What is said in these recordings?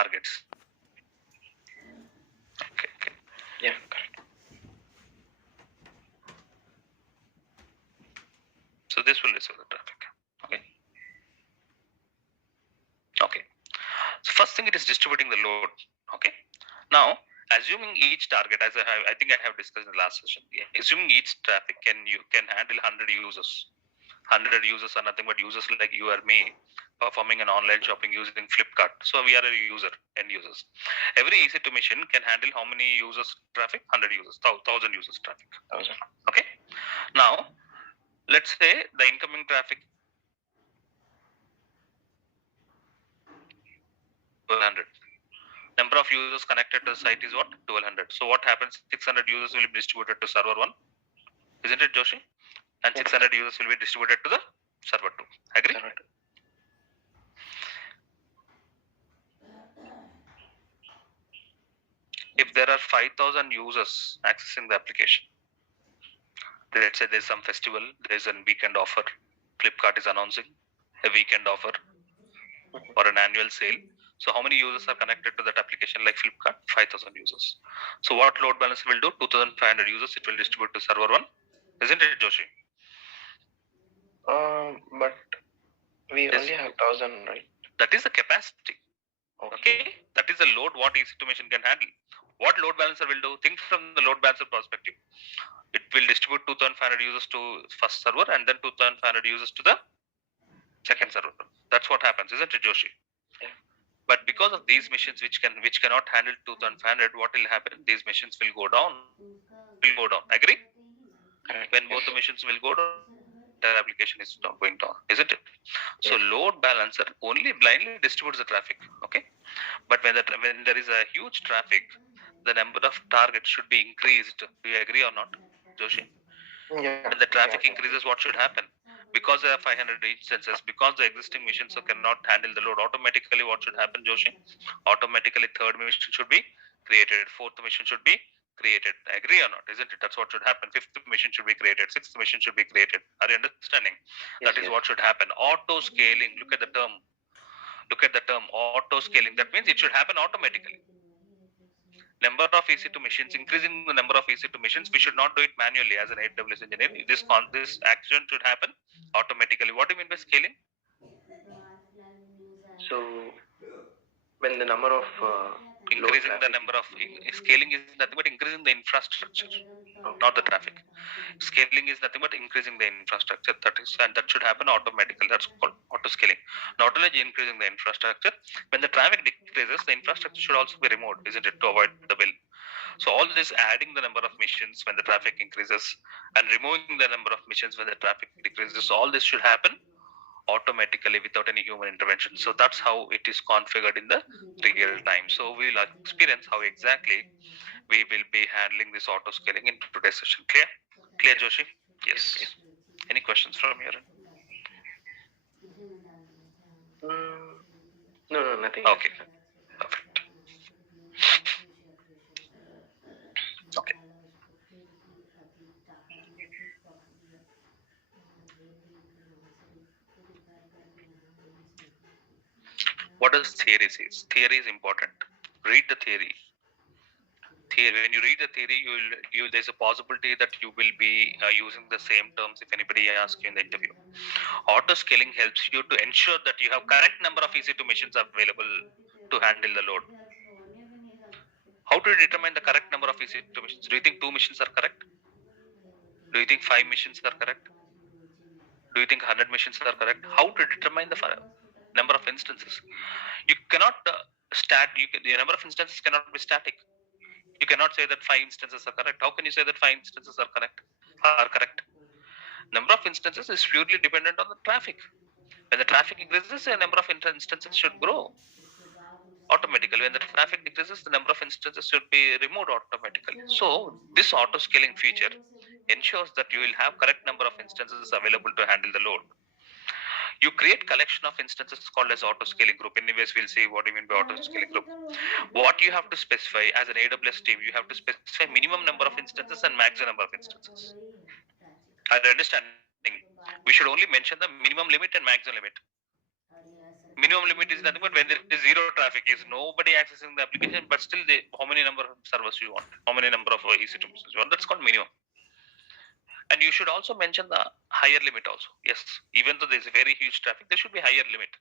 targets. Okay. Yeah, correct. So this will receive the traffic. Okay. So first thing, it is distributing the load. Okay. Now, assuming each target, as I think I have discussed in the last session, assuming each traffic can handle 100 users. 100 users are nothing but users like you or me performing an online shopping using Flipkart. So we are a user, end users. Every EC2 machine can handle how many users traffic? 100 users, 1000 users traffic. 1000. Okay. Now, let's say the incoming traffic 1200. Number of users connected to the site is what? 1200. So what happens? 600 users will be distributed to server 1. Isn't it, Joshi? And 600 users will be distributed to the server 2. Agree? Correct. If there are 5000 users accessing the application, let's say there's some festival, there's a weekend offer, Flipkart is announcing a weekend offer or an annual sale. So how many users are connected to that application like Flipkart? 5000 users. So what load balancer will do? 2500 users it will distribute to server 1. Isn't it, Joshi? But we only have 1000, right? That is the capacity. Okay. That is the load what EC2 machine can handle. What load balancer will do? Think from the load balancer perspective. It will distribute 2500 users to first server and then 2500 users to the second server. That's what happens, isn't it, Joshi? Yeah. But because of these machines which cannot handle 2500, what will happen? These machines will go down. Agree? Correct. When both the machines will go down, the application is not going down, isn't it? So load balancer only blindly distributes the traffic. Okay. But when there is a huge traffic, the number of targets should be increased. Do you agree or not, Joshi? Yeah. When the traffic increases, what should happen? Because there are 500 instances, because the existing machines cannot handle the load, automatically what should happen, Joshi? Automatically third machine should be created, fourth machine should be created. Agree or not? Isn't it? That's what should happen. Fifth machine should be created, sixth machine should be created. Are you understanding? Yes, That is what should happen. Auto scaling. Look at the term. Auto scaling. That means it should happen automatically. Number of EC2 machines, increasing the number of EC2 machines, we should not do it manually as an AWS engineer. This action should happen automatically. What do you mean by scaling? So when the number of increasing the number of scaling is nothing but increasing the infrastructure, not the traffic. Scaling is nothing but increasing the infrastructure. That should happen automatically. That's called auto scaling. Not only increasing the infrastructure, when the traffic decreases, the infrastructure should also be removed, isn't it, to avoid the bill. So all this adding the number of machines when the traffic increases and removing the number of machines when the traffic decreases, all this should happen automatically without any human intervention. So that's how it is configured in the real time. So we will experience how exactly we will be handling this auto scaling in today's session. Clear, Joshi? Yes. Any questions from your end? No, nothing. Okay, perfect. Okay. What does theory says? Theory is important. Read the theory. When you read the theory, there's a possibility that you will be using the same terms if anybody asks you in the interview. Auto scaling helps you to ensure that you have correct number of EC2 machines available to handle the load. How to determine the correct number of EC2 machines? Do you think 2 machines are correct? Do you think 5 machines are correct? Do you think 100 machines are correct? How to determine the number of instances? You cannot the number of instances cannot be static. You cannot say that 5 instances are correct. How can you say that 5 instances are correct? Number of instances is purely dependent on the traffic. When the traffic increases, the number of instances should grow automatically. When the traffic decreases, the number of instances should be removed automatically. So this auto scaling feature ensures that you will have correct number of instances available to handle the load. You create collection of instances called as auto scaling group. Anyways, we'll see what do you mean by auto scaling group. What you have to specify as an AWS team, you have to specify minimum number of instances and maximum number of instances. Are you understanding? We should only mention the minimum limit and maximum limit. Minimum limit is nothing but when there is zero traffic, is nobody accessing the application, but still how many number of servers you want, how many number of EC2 machines you want, that's called minimum. And you should also mention the higher limit also. Yes, even though there is a very huge traffic, there should be higher limit.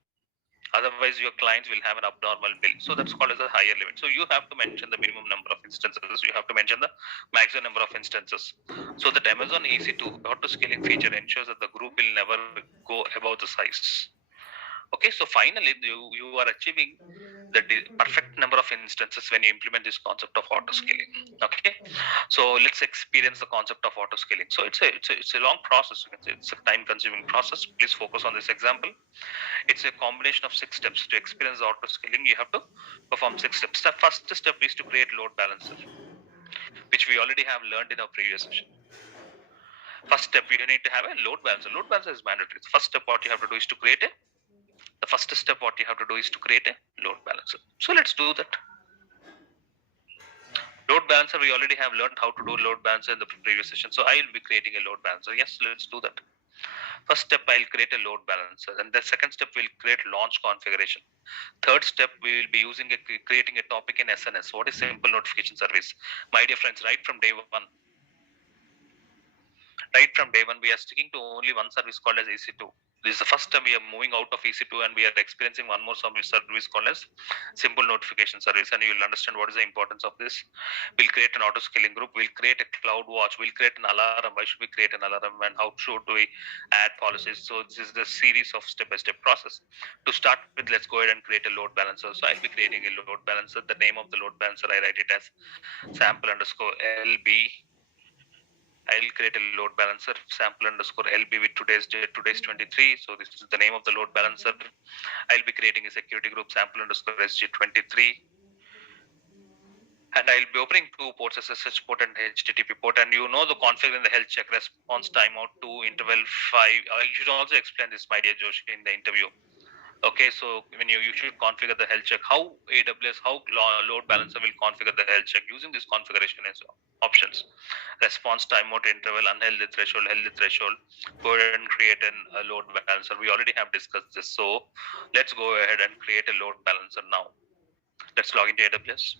Otherwise, your clients will have an abnormal bill. So that's called as a higher limit. So you have to mention the minimum number of instances. You have to mention the maximum number of instances. So that Amazon EC2 auto scaling feature ensures that the group will never go above the size. Okay, so finally you are achieving the perfect number of instances when you implement this concept of auto scaling. Okay, so let's experience the concept of auto scaling. So it's a long process. It's a time consuming process. Please focus on this example. It's a combination of 6 steps. To experience the auto scaling, you have to perform 6 steps. The first step is to create load balancer, which we already have learned in our previous session. First step, you need to have a load balancer. Load balancer is mandatory. First step, what you have to do is to create a the first step what you have to do is to create a load balancer. So let's do that. Load balancer, we already have learned how to do load balancer in the previous session. So I will be creating a load balancer. Yes, let's do that. First step, I'll create a load balancer. And the second step, we'll create launch configuration. Third step, we will be creating a topic in SNS. What is simple notification service? My dear friends, right from day one, we are sticking to only one service called as EC2. This is the first time we are moving out of EC2 and we are experiencing one more service called as simple notification service, and you will understand what is the importance of this. We'll create an auto scaling group, we'll create a cloud watch, we'll create an alarm. Why should we create an alarm and how should we add policies? So this is the series of step-by-step process. To start with, let's go ahead and create a load balancer. So I'll be creating a load balancer. The name of the load balancer, I write it as sample underscore LB. I'll create a load balancer, sample underscore LB with today's date, today's 23. So this is the name of the load balancer. I'll be creating a security group, sample underscore SG23. And I'll be opening 2 ports, SSH port and HTTP port. And you know the config in the health check, response timeout 2, interval 5. You should also explain this, my dear Joshi, in the interview. Okay, so when you should configure the health check, how AWS, how load balancer will configure the health check using this configuration as options. Response timeout interval, unhealthy threshold, healthy threshold. Go ahead and create a load balancer. We already have discussed this. So let's go ahead and create a load balancer now. Let's log into AWS.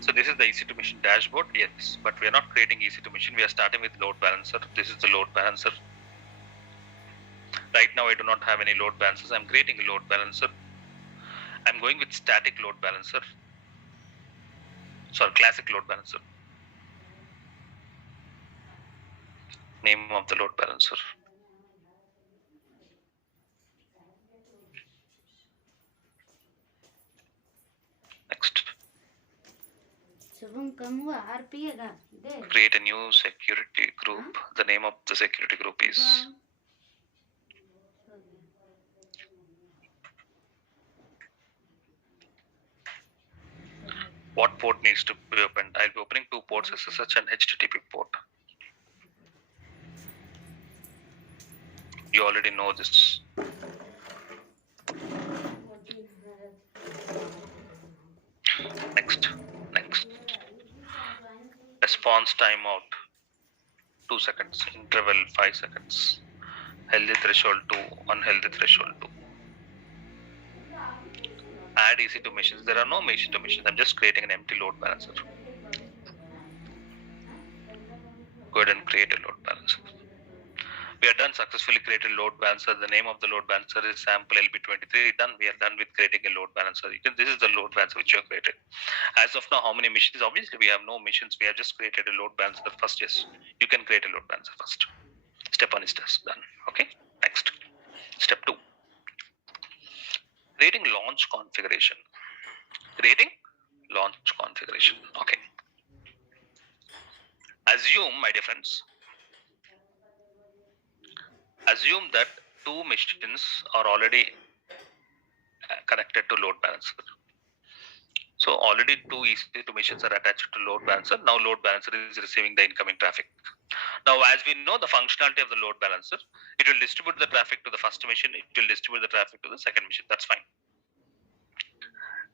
So this is the EC2 machine dashboard. Yes, but we are not creating EC2 machine. We are starting with load balancer. This is the load balancer. Right now I do not have any load balancers. I'm creating a load balancer. I'm going with static load balancer. Sorry, classic load balancer. Name of the load balancer. Next. Create a new security group. The name of the security group is what port needs to be opened. I'll be opening 2 ports, SSH and HTTP port. You already know this. Next. Response timeout 2 seconds. Interval 5 seconds. Healthy threshold 2. Unhealthy threshold 2. Add EC2 machines. There are no EC2 machines. I'm just creating an empty load balancer. Go ahead and create a load balancer. We are done, successfully created load balancer. The name of the load balancer is sample LB23. Done. We are done with creating a load balancer. This is the load balancer which you have created. As of now, how many machines? Obviously, we have no machines. We have just created a load balancer first. Yes, you can create a load balancer first. Step 1 is just done. Okay. Next. Step 2. Creating launch configuration. Creating launch configuration. Okay. Assume, my dear friends, assume that 2 machines are already connected to load balancer. So already 2 EC2 machines are attached to load balancer. Now load balancer is receiving the incoming traffic. Now, as we know the functionality of the load balancer, it will distribute the traffic to the first machine. It will distribute the traffic to the second machine. That's fine.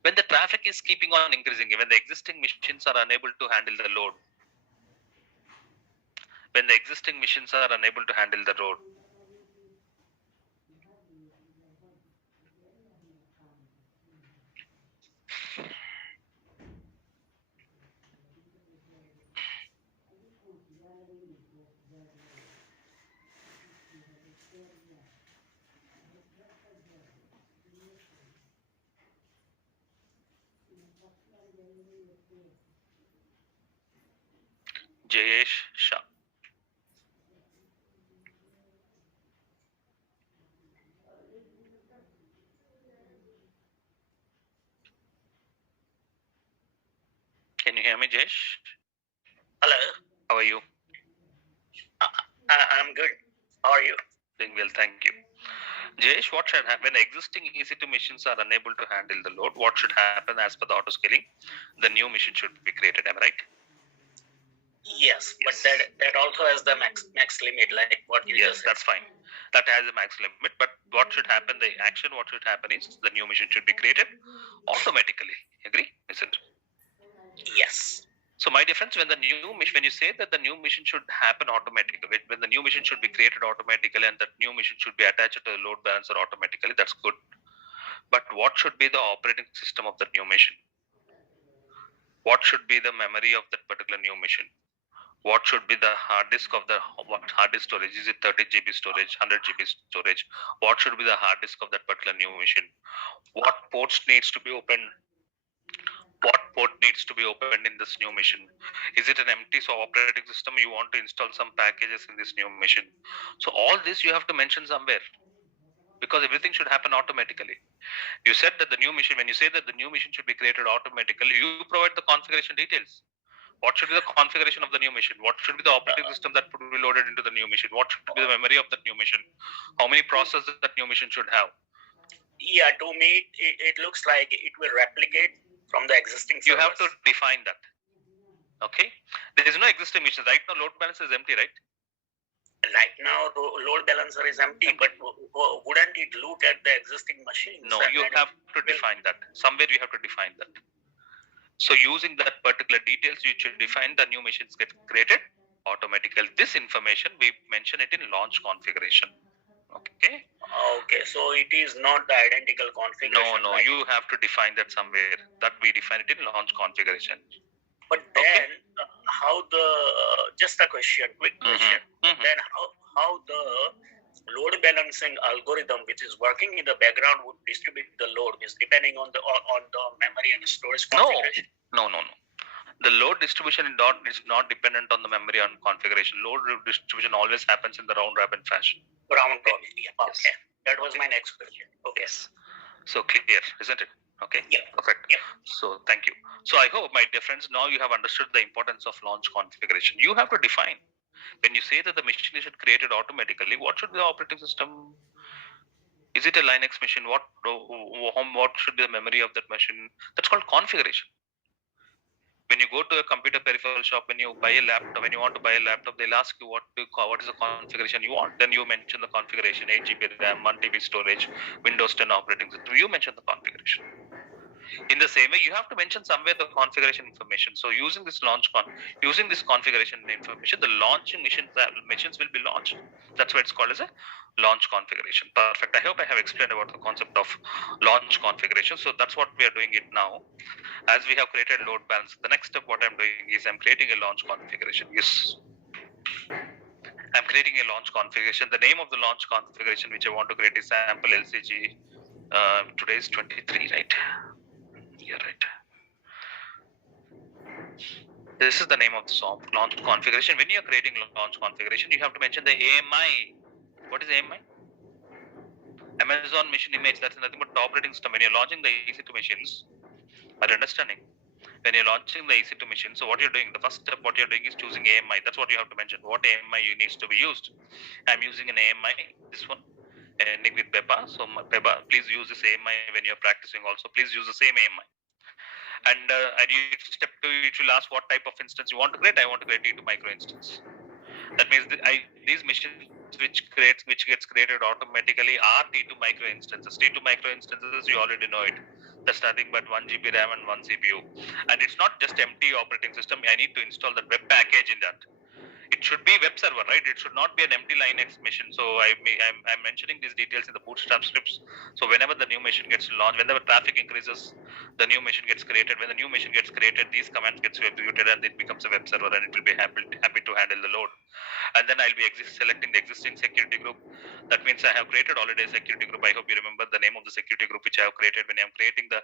When the traffic is keeping on increasing, when the existing machines are unable to handle the load, when the existing machines are unable to handle the load, Jayesh Shah. Can you hear me, Jayesh? Hello. How are you? I'm good. How are you? Doing well, thank you. Jayesh, what should happen when existing EC2 machines are unable to handle the load? What should happen as per the auto scaling? The new machine should be created. Am I right? Yes, but that also has the max limit, like what you Yes, just said. that's fine. That has a max limit. But what should happen? The action, what should happen is the new machine should be created automatically. Agree? Is it? Yes. So my dear friends, when the new machine, when you say that the new machine should happen automatically, when the new machine should be created automatically and that new machine should be attached to the load balancer automatically, that's good. But what should be the operating system of the new machine? What should be the memory of that particular new machine? What should be the hard disk of the hard disk storage? Is it 30 GB storage, 100 GB storage? What should be the hard disk of that particular new machine? What ports needs to be opened? What port needs to be opened in this new machine? Is it an empty operating system? You want to install some packages in this new machine. So all this you have to mention somewhere, because everything should happen automatically. You said that the new machine, when you say that the new machine should be created automatically, you provide the configuration details. What should be the configuration of the new machine? What should be the operating system that would be loaded into the new machine? What should be the memory of that new machine? How many processors that new machine should have? Yeah, to me, it looks like it will replicate from the existing servers. You have to define that. Okay? There is no existing machine. Right now, load balancer is empty, right? Right now, the load balancer is empty, but wouldn't it look at the existing machines? No, you have to define that. Somewhere you have to define that. So using that particular details, you should define the new machines get created automatically. This information, we mention it in launch configuration. Okay? Okay, so it is not the identical configuration. No, right? you have to define that somewhere. That we define it in launch configuration. But then, how the, just a question, quick question. Then how the load balancing algorithm, which is working in the background, would distribute the load, is depending on the memory and storage configuration? No. The load distribution is not dependent on the memory and configuration. Load distribution always happens in the round robin fashion. Round robin. Yeah. Okay. That was my next question. Okay. So clear, isn't it? Okay. Yeah. Perfect. Yeah. So thank you. So I hope, my dear friends, now you have understood the importance of launch configuration. You have to define. When you say that the machine is created automatically, what should be the operating system? Is it a Linux machine? What should be the memory of that machine? That's called configuration. When you go to a computer peripheral shop, when you buy a laptop, when you want to buy a laptop, they'll ask you what is the configuration you want. Then you mention the configuration: 8 GB RAM, 1 TB storage, Windows 10 operating system. You mention the configuration. In the same way, you have to mention somewhere the configuration information. So using this configuration information, the launching machines will be launched. That's why it's called as a launch configuration. Perfect. I hope I have explained about the concept of launch configuration. So that's what we are doing it now. As we have created load balance, the next step what I'm doing is I'm creating a launch configuration. Yes. I'm creating a launch configuration. The name of the launch configuration which I want to create is sample LCG. Today is 23, right? You're right. This is the name of the launch configuration. When you're creating launch configuration, you have to mention the AMI. What is AMI? Amazon Machine Image. That's nothing but the operating system. When you're launching the EC2 machines, are you understanding? When you're launching the EC2 machine, so what you're doing, the first step, what you're doing is choosing AMI. That's what you have to mention. What AMI needs to be used. I'm using an AMI, this one, ending with PEPA. So PEPA, please use this AMI when you're practicing also. Please use the same AMI. And step 2, it will ask what type of instance you want to create. I want to create T2 micro instance. That means these machines which gets created automatically are T2 micro instances. T2 micro instances, you already know it. That's nothing but 1 GB RAM and 1 CPU. And it's not just empty operating system. I need to install that web package in that. It should be web server, right? It should not be an empty Linux machine. So I'm mentioning these details in the bootstrap scripts. So whenever the new machine gets launched, whenever traffic increases, the new machine gets created. When the new machine gets created, these commands gets executed and it becomes a web server and it will be happy to handle the load. And then I'll be selecting the existing security group. That means I have created already a security group. I hope you remember the name of the security group which I have created when I'm creating the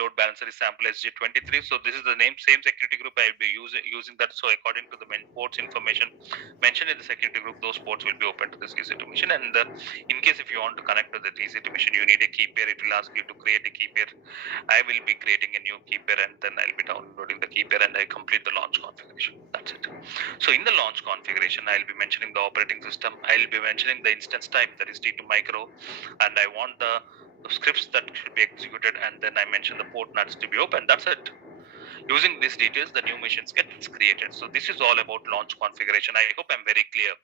load balancer is sample SG23. So this is the same security group I will be using that. So according to the ports information mentioned in the security group, those ports will be open to this EC2 machine. And in case if you want to connect to the EC2 machine, you need a key pair. It will ask you to create a key pair. I will be creating a new key pair and then I'll be downloading the key pair and I complete the launch configuration. That's it. So in the launch configuration, I'll be mentioning the operating system. I'll be mentioning the instance type, that is T2 micro, and I want the scripts that should be executed, and then I mention the port nuts to be open. That's it. Using these details, the new machines gets created. So this is all about launch configuration. I hope I'm very clear.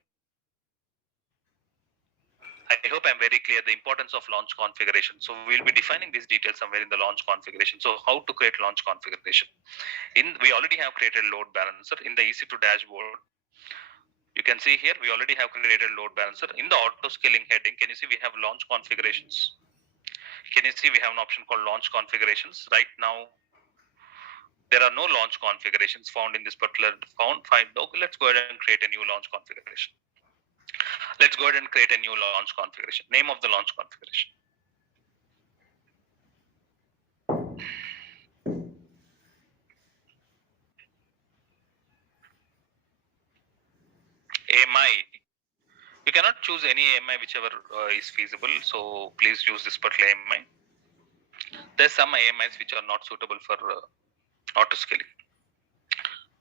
The importance of launch configuration. So we'll be defining these details somewhere in the launch configuration. So how to create launch configuration? We already have created load balancer in the EC2 dashboard. You can see here we already have created load balancer. In the auto scaling heading, can you see we have launch configurations? Can you see we have an option called launch configurations? Right now, there are no launch configurations found in this particular file. Okay, let's go ahead and create a new launch configuration. Let's go ahead and create a new launch configuration. Name of the launch configuration. AMI. You cannot choose any AMI whichever is feasible. So please use this particular AMI. There's some AMIs which are not suitable for auto scaling.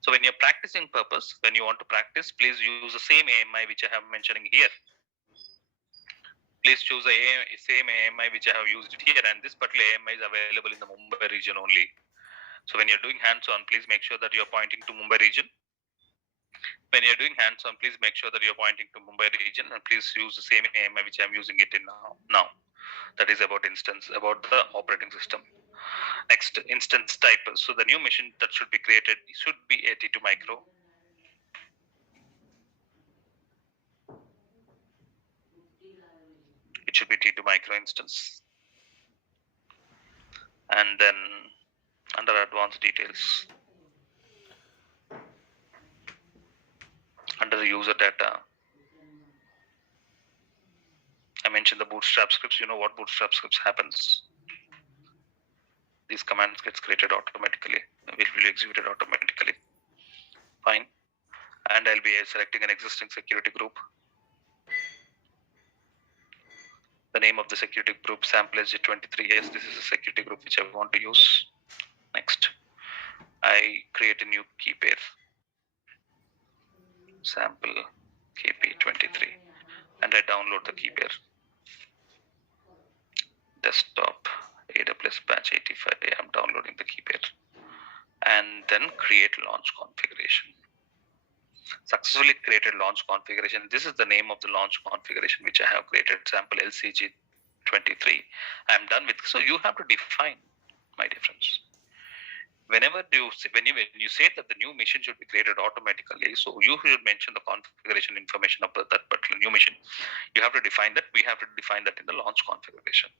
So when you're practicing purpose, when you want to practice, please use the same AMI which I have mentioning here. Please choose the same AMI which I have used here, and this particular AMI is available in the Mumbai region only. So when you're doing hands-on, please make sure that you're pointing to Mumbai region. When you're doing hands-on, please make sure that you're pointing to Mumbai region, and please use the same AMI which I'm using it in now. That is about about the operating system. Next, instance type. So the new machine that should be created should be a T2 micro. It should be T2 micro instance. And then under advanced details, under the user data, I mentioned the bootstrap scripts. You know what bootstrap scripts happens. These commands gets created automatically, will be executed automatically. Fine. And I'll be selecting an existing security group. The name of the security group, sample SG23. Yes, this is a security group which I want to use. Next, I create a new key pair, sample KP23, and I download the key pair. Desktop, AWS batch 85, I'm downloading the key pair. And then create launch configuration. Successfully created launch configuration. This is the name of the launch configuration which I have created, sample LCG23. I'm done with. So you have to define, my dear friends. When you say that the new machine should be created automatically, so you should mention the configuration information of that particular new machine. You have to define that. We have to define that in the launch configuration.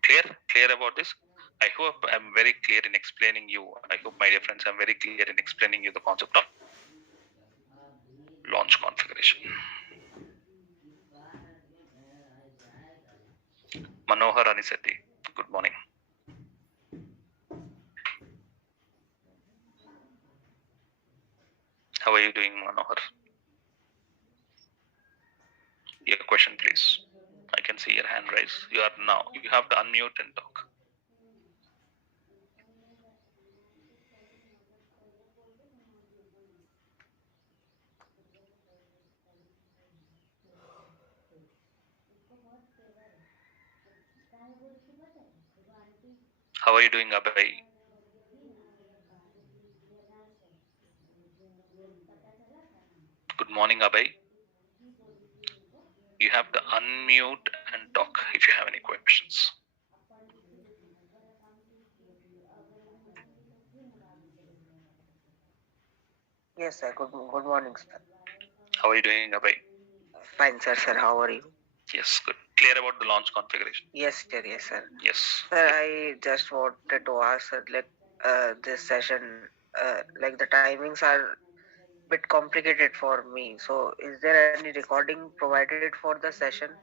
Clear about this? I hope I'm very clear in explaining you. I hope, my dear friends, I'm very clear in explaining you the concept of launch configuration. Manohar Anisetti, good morning. How are you doing, Manohar? Your question, please. I can see your hand raised. You have to unmute and talk. How are you doing, Abhay? Good morning, Abhay. You have to unmute and talk if you have any questions. Yes, sir. Good morning, sir. How are you doing, Abhay? Fine, sir. Sir, how are you? Yes, good. Clear about the launch configuration? Yes, sir. Yes, sir. Yes. Sir, I just wanted to ask, sir, this session, like the timings are bit complicated for me. So, is there any recording provided for the session?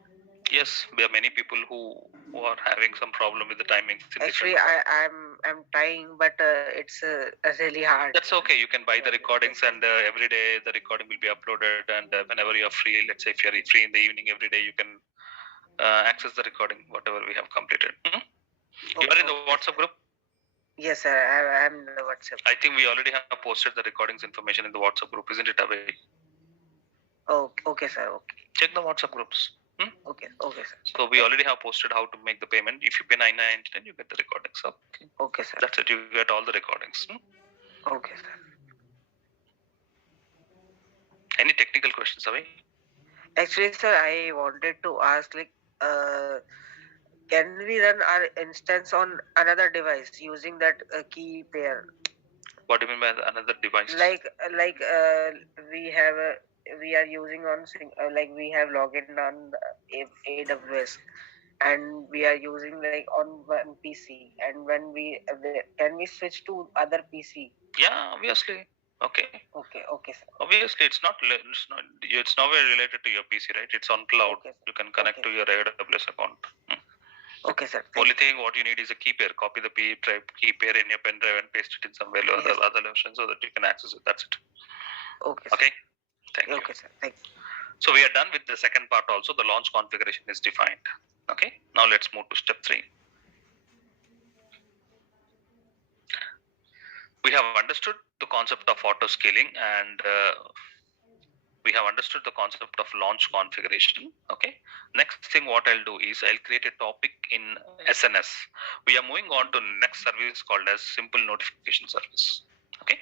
Yes, there are many people who are having some problem with the timings. Actually, I'm trying, but it's really hard. That's okay. You can buy the recordings, and every day the recording will be uploaded. And whenever you're free, let's say if you're free in the evening, every day you can access the recording, whatever we have completed. You are in the WhatsApp group? Yes, sir. I'm in the WhatsApp. I think we already have posted the recordings information in the WhatsApp group, isn't it, Abhay? Okay, sir. Okay. Check the WhatsApp groups. Okay, sir. So we already have posted how to make the payment. If you pay 999, you get the recordings. Okay, sir. That's it. You get all the recordings. Okay, sir. Any technical questions, Abhay? Actually, sir, I wanted to ask, can we run our instance on another device using that key pair? What do you mean by another device? We are using on we have login on AWS, and we are using on one PC, and when can we switch to other PC? Yeah, obviously. Okay, sir. Obviously, it's not very related to your PC, right? It's on cloud. Okay, You can connect to your AWS account. Okay, sir. Only thing what you need is a key pair. Copy the key pair in your pen drive and paste it in somewhere or other location so that you can access it. That's it. Okay. Sir. Okay. Thank you. Okay, sir. Thank you. So we are done with the second part also. The launch configuration is defined. Okay. Now let's move to step 3. We have understood the concept of auto scaling, and we have understood the concept of launch configuration. Okay. Next thing what I'll do is I'll create a topic in SNS. We are moving on to next service called as simple notification service. Okay.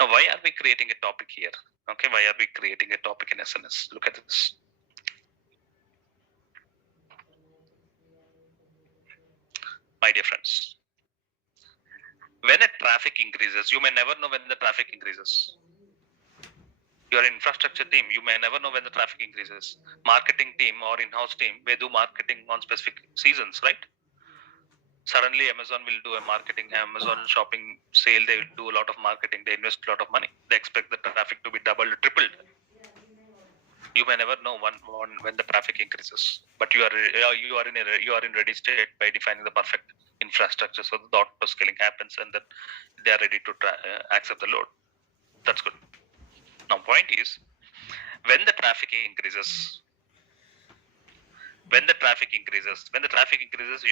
Now why are we creating a topic here? Okay. Why are we creating a topic in SNS? Look at this. My dear friends, when a traffic increases, you may never know when the traffic increases. Your infrastructure team, you may never know when the traffic increases. Marketing team or in-house team, they do marketing on specific seasons, right? Suddenly Amazon will do a Amazon shopping sale, they will do a lot of marketing, they invest a lot of money. They expect the traffic to be doubled, tripled. You may never know when the traffic increases, but you are in ready state by defining the perfect infrastructure so the auto scaling happens and that they are ready to accept the load. That's good. Now, point is, when the traffic increases, you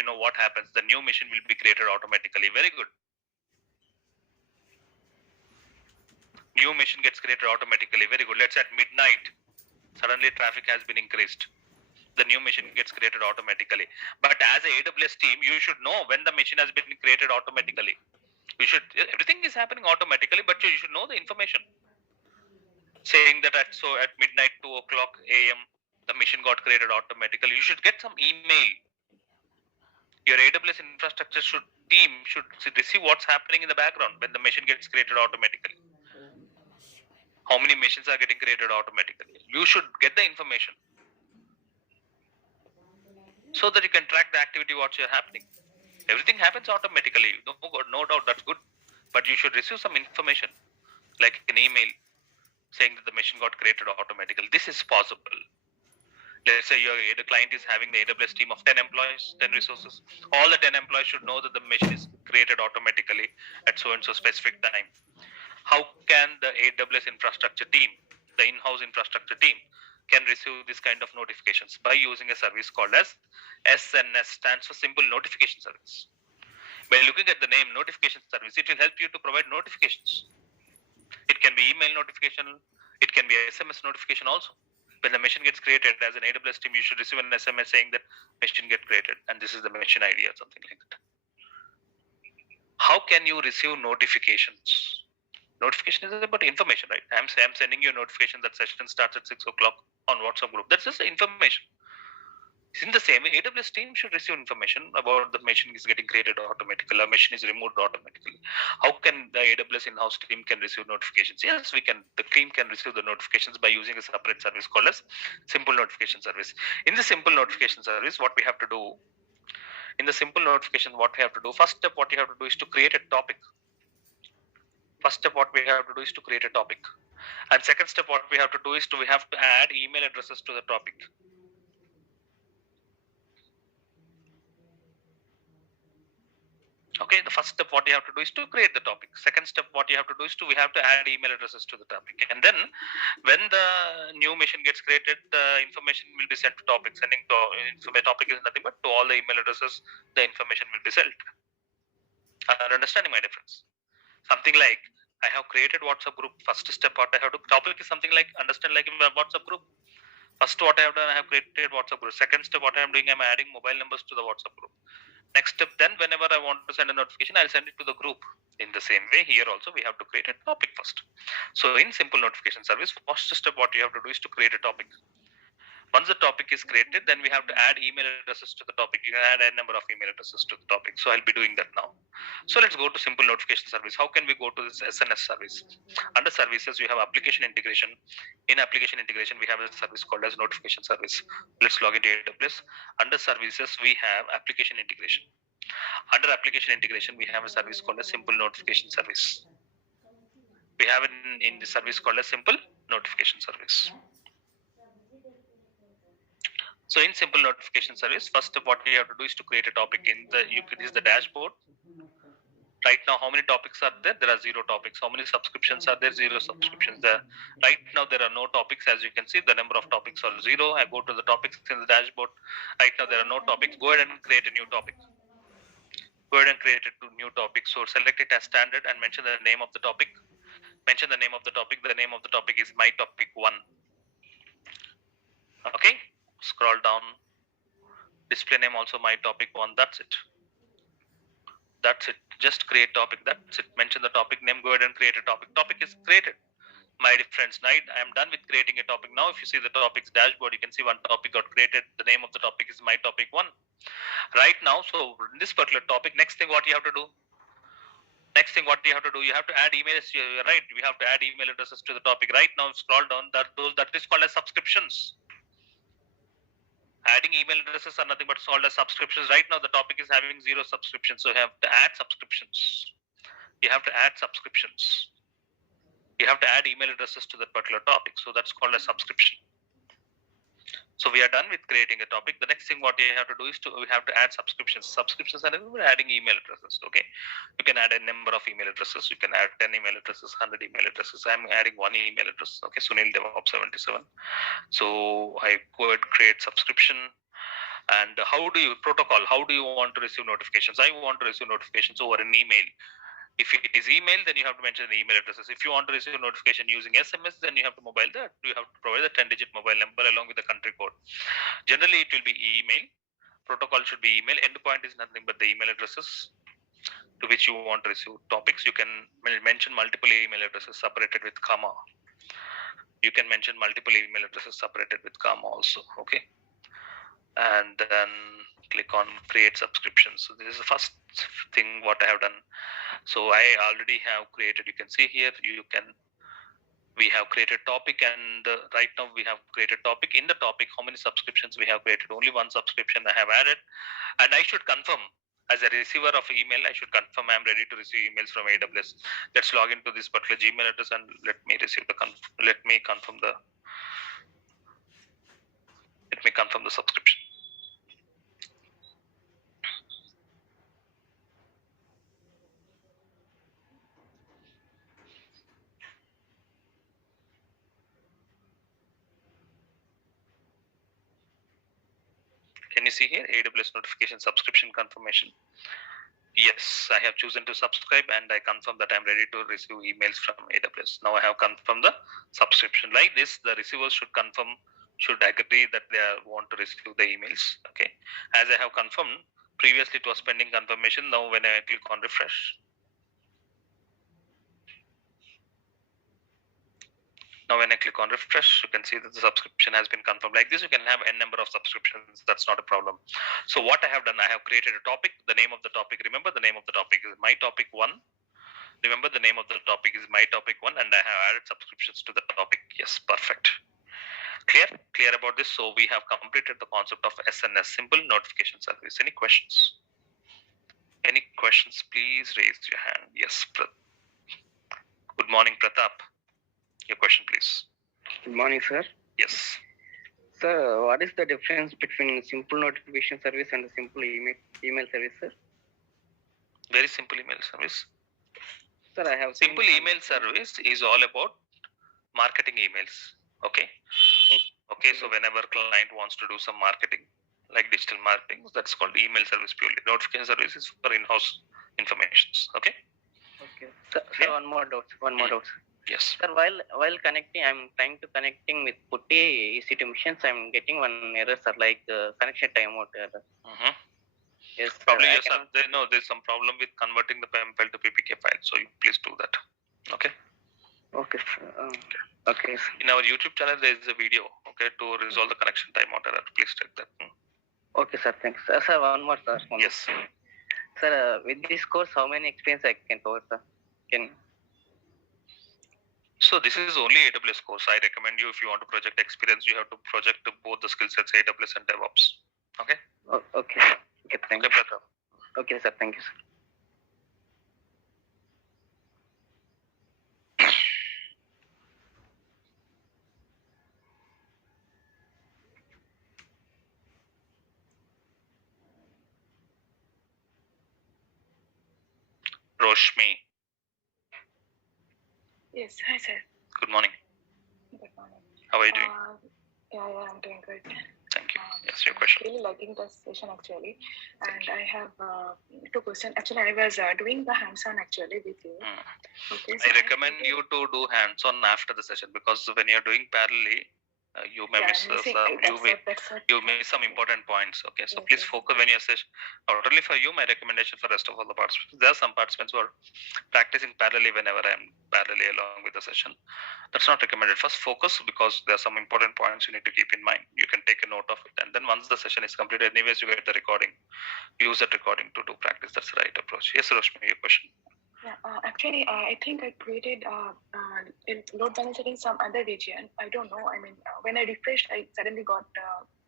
know what happens? The new mission will be created automatically. Very good. New mission gets created automatically. Very good. Let's say at midnight, suddenly traffic has been increased. The new mission gets created automatically. But as a AWS team, you should know when the mission has been created automatically. Everything is happening automatically, but you should know the information. Saying that at midnight, 2 o'clock a.m., the mission got created automatically. You should get some email. Your AWS infrastructure team should receive what's happening in the background when the mission gets created automatically. How many missions are getting created automatically? You should get the information so that you can track the activity, what's happening. Everything happens automatically. No doubt, that's good. But you should receive some information, like an email, saying that the machine got created automatically. This is possible. Let's say your client is having the AWS team of 10 employees, 10 resources. All the 10 employees should know that the machine is created automatically at so and so specific time. How can the AWS infrastructure team, the in-house infrastructure team, can receive this kind of notifications? By using a service called as SNS, stands for Simple Notification Service. By looking at the name notification service, it will help you to provide notifications. It can be email notification, it can be SMS notification also. When the machine gets created as an AWS team, you should receive an SMS saying that machine get created and this is the machine ID or something like that. How can you receive notifications? Notification is about information, right? I'm sending you a notification that session starts at 6 o'clock on WhatsApp group. That's just information. In the same way, AWS team should receive information about the machine is getting created automatically, a machine is removed automatically. How can the AWS in-house team can receive notifications? Yes, we can. The team can receive the notifications by using a separate service called as Simple Notification Service. In the Simple Notification Service, what we have to do, first step what you have to do is to create a topic. And second step what we have to do is we have to add email addresses to the topic. Okay, the first step what you have to do is to create the topic. Second step what you have to do is we have to add email addresses to the topic. And then when the new machine gets created, the information will be sent to topic. Sending to topic is nothing but to all the email addresses, the information will be sent. Are you understanding my difference? Something like I have created WhatsApp group. First step what I have to topic is something like understand like a WhatsApp group. First what I have done, I have created WhatsApp group. Second step what I am doing, I am adding mobile numbers to the WhatsApp group. Next step, then whenever I want to send a notification, I'll send it to the group. In the same way, here also we have to create a topic first. So in Simple Notification Service, first step what you have to do is to create a topic. Once the topic is created, then we have to add email addresses to the topic. You can add a number of email addresses to the topic. So I'll be doing that now. So let's go to Simple Notification Service. How can we go to this SNS service? Under services, we have application integration. In application integration, we have a service called as notification service. Let's log into AWS. Under services, we have application integration. Under application integration, we have a service called as Simple Notification Service. We have it in the service called as Simple Notification Service. So in Simple Notification Service, first step what we have to do is to create a topic. This is the dashboard. Right now, how many topics are there? There are 0 topics. How many subscriptions are there? 0 subscriptions there. Right now, there are no topics. As you can see, the number of topics are 0. I go to the topics in the dashboard. Right now, there are no topics. Go ahead and create a new topic. So select it as standard and mention the name of the topic. Mention the name of the topic. The name of the topic is My Topic 1. Okay. Scroll down. Display name also My Topic 1. That's it. Just create topic. That's it. Mention the topic name. Go ahead and create a topic. Topic is created. My friends, I am done with creating a topic. Now, if you see the topics dashboard, you can see one topic got created. The name of the topic is My Topic 1. Right now, so in this particular topic, next thing what you have to do? You have to add emails. Right, we have to add email addresses to the topic. Right now, scroll down. That is called as subscriptions. Adding email addresses are nothing but called as subscriptions. Right now, the topic is having 0 subscriptions. So you have to add subscriptions. You have to add email addresses to that particular topic. So that's called a subscription. So we are done with creating a topic. The next thing what we have to do is we have to add subscriptions. Subscriptions are adding email addresses. Okay, you can add a number of email addresses. You can add 10 email addresses, 100 email addresses. I'm adding 1 email address. Okay, Sunil DevOps 77. So I go ahead create subscription. And how do you want to receive notifications? I want to receive notifications over an email. If it is email, then you have to mention the email addresses. If you want to receive a notification using SMS, then you have to provide the 10-digit mobile number along with the country code. Generally, it will be email. Protocol should be email. Endpoint is nothing but the email addresses to which you want to receive topics. You can mention multiple email addresses separated with comma. You can mention multiple email addresses separated with comma also. Okay. And then click on create subscriptions. So this is the first thing what I have done. So I already have created, you can see here, we have created topic, and right now we have created topic. In the topic, how many subscriptions we have created? Only 1 subscription I have added, and I should confirm As a receiver of email, I should confirm I am ready to receive emails from AWS. Let's log into this particular Gmail address and let me confirm the subscription. Can you see here AWS notification subscription confirmation? Yes, I have chosen to subscribe and I confirm that I'm ready to receive emails from AWS. Now I have confirmed the subscription. Like this, the receivers should agree that they want to receive the emails. Okay. As I have confirmed, previously it was pending confirmation. Now when I click on refresh, you can see that the subscription has been confirmed. Like this, you can have n number of subscriptions. That's not a problem. So what I have done, I have created a topic. The name of the topic, remember the name of the topic is my topic 1. Remember the name of the topic is my topic 1 and I have added subscriptions to the topic. Yes, perfect. Clear about this. So we have completed the concept of SNS, simple notification service. Any questions? Any questions? Please raise your hand. Yes, good morning, Pratap. Your question, please. Good morning, sir. Yes. Sir, what is the difference between simple notification service and a simple email service, sir? Very simple email service. Sir, I have simple email service is all about marketing emails. Okay. Okay. So whenever client wants to do some marketing, like digital marketing, that's called email service purely. Notification service is for in-house informations. Okay. Okay. Sir, one more doubt. Yes. Sir, while connecting, I'm trying to connecting with Putty EC2 machines. I'm getting one error, sir, like connection timeout error. Yes. Probably there's some problem with converting the PEM file to PPK file. So you please do that. Okay. Okay. Okay. In our YouTube channel, there is a video. Okay, to resolve the connection timeout error. Please check that. Okay, sir. Thanks. Sir, one more, sir. Yes. Sir, with this course, how many experience I can cover, sir? So this is only AWS course. I recommend you, if you want to project experience, you have to project both the skill sets, AWS and DevOps. Okay. Okay. Okay. Thank you. Okay, sir. Thank you, sir. Roshmi. Yes, hi sir. Good morning. Good morning. How are you doing? Yeah, I'm doing good. Thank you. Yes, your question. I'm really liking this session actually, and I have 2 questions. Actually, I was doing the hands-on actually with you. Okay. So I recommend you to do hands-on after the session, because when you're doing parallelly, you may miss some important points. Okay, so please focus when you're session. Not only for you, my recommendation for rest of all the participants. There are some participants who are practicing parallelly whenever I'm parallelly along with the session. That's not recommended. First focus, because there are some important points you need to keep in mind. You can take a note of it, and then once the session is completed, anyways you get the recording. Use that recording to do practice. That's the right approach. Yes, Roshmi, your question. Yeah, actually, I think I created load balancer in some other region. I don't know. I mean, when I refreshed, I suddenly got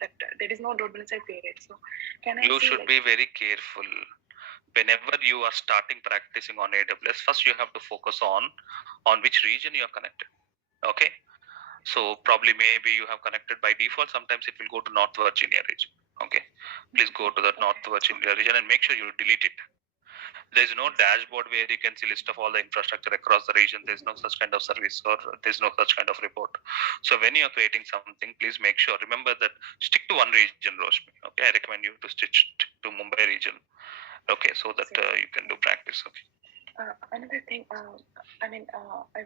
that there is no load balancer created. So, can I? You should be very careful. Whenever you are starting practicing on AWS, first you have to focus on which region you are connected. Okay. So probably maybe you have connected by default. Sometimes it will go to North Virginia region. Okay. Please go to that North Virginia region and make sure you delete it. There is no dashboard where you can see list of all the infrastructure across the region. There is no such kind of service, or there is no such kind of report. So when you are creating something, please make sure, remember that stick to one region, Roshmi. Okay, I recommend you to stick to Mumbai region. Okay, so that you can do practice. Okay. Another thing, I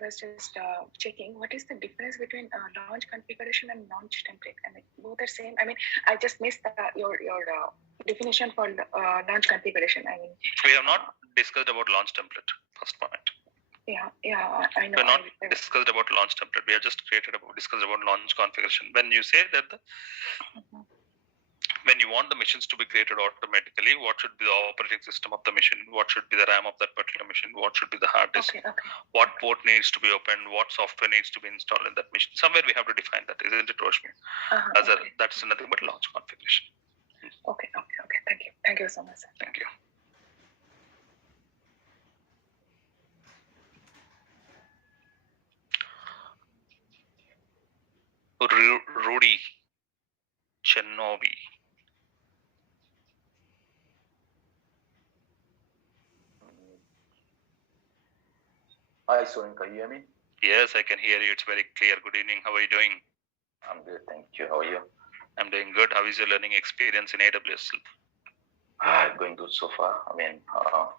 was just checking what is the difference between launch configuration and launch template. I mean, both are same. I mean, I just missed your definition for launch configuration. I mean, we have not discussed about launch template. First point. Yeah, I know. We have not discussed about launch template. We have just discussed about launch configuration. When you say that when you want the machines to be created automatically, what should be the operating system of the machine? What should be the RAM of that particular machine? What should be the hard disk? Okay. What port needs to be opened? What software needs to be installed in that machine? Somewhere we have to define that, isn't it, Roshmi? That's nothing but launch configuration. Okay. Thank you so much, sir. Thank you. Rudy Chenobi. Hi, Soren, can you hear me? Yes, I can hear you. It's very clear. Good evening. How are you doing? I'm good, thank you. How are you? I'm doing good. How is your learning experience in AWS? Going good so far. I mean,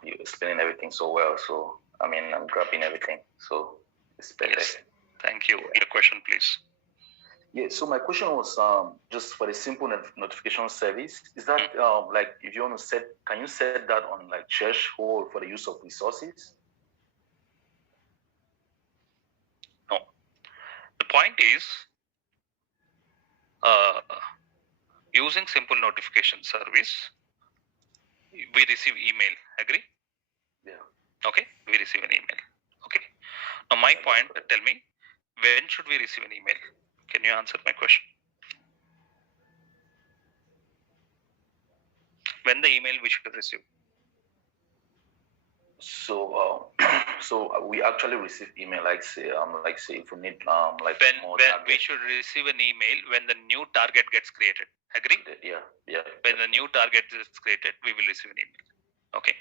you're explaining everything so well. So, I mean, I'm grabbing everything. So, it's perfect. Yes. Thank you. Your question, please. Yeah, so my question was just for the simple notification service. Is that like if you want to set, can you set that on like threshold for the use of resources? No. The point is using simple notification service, we receive email. Agree? Yeah. Okay. We receive an email. Okay. Now my point, tell me, when should we receive an email? Can you answer my question? When the email we should receive? So, so we actually receive email, like say if we need like when more we should receive an email when the new target gets created. Agree? Yeah. When the new target is created, we will receive an email. Okay.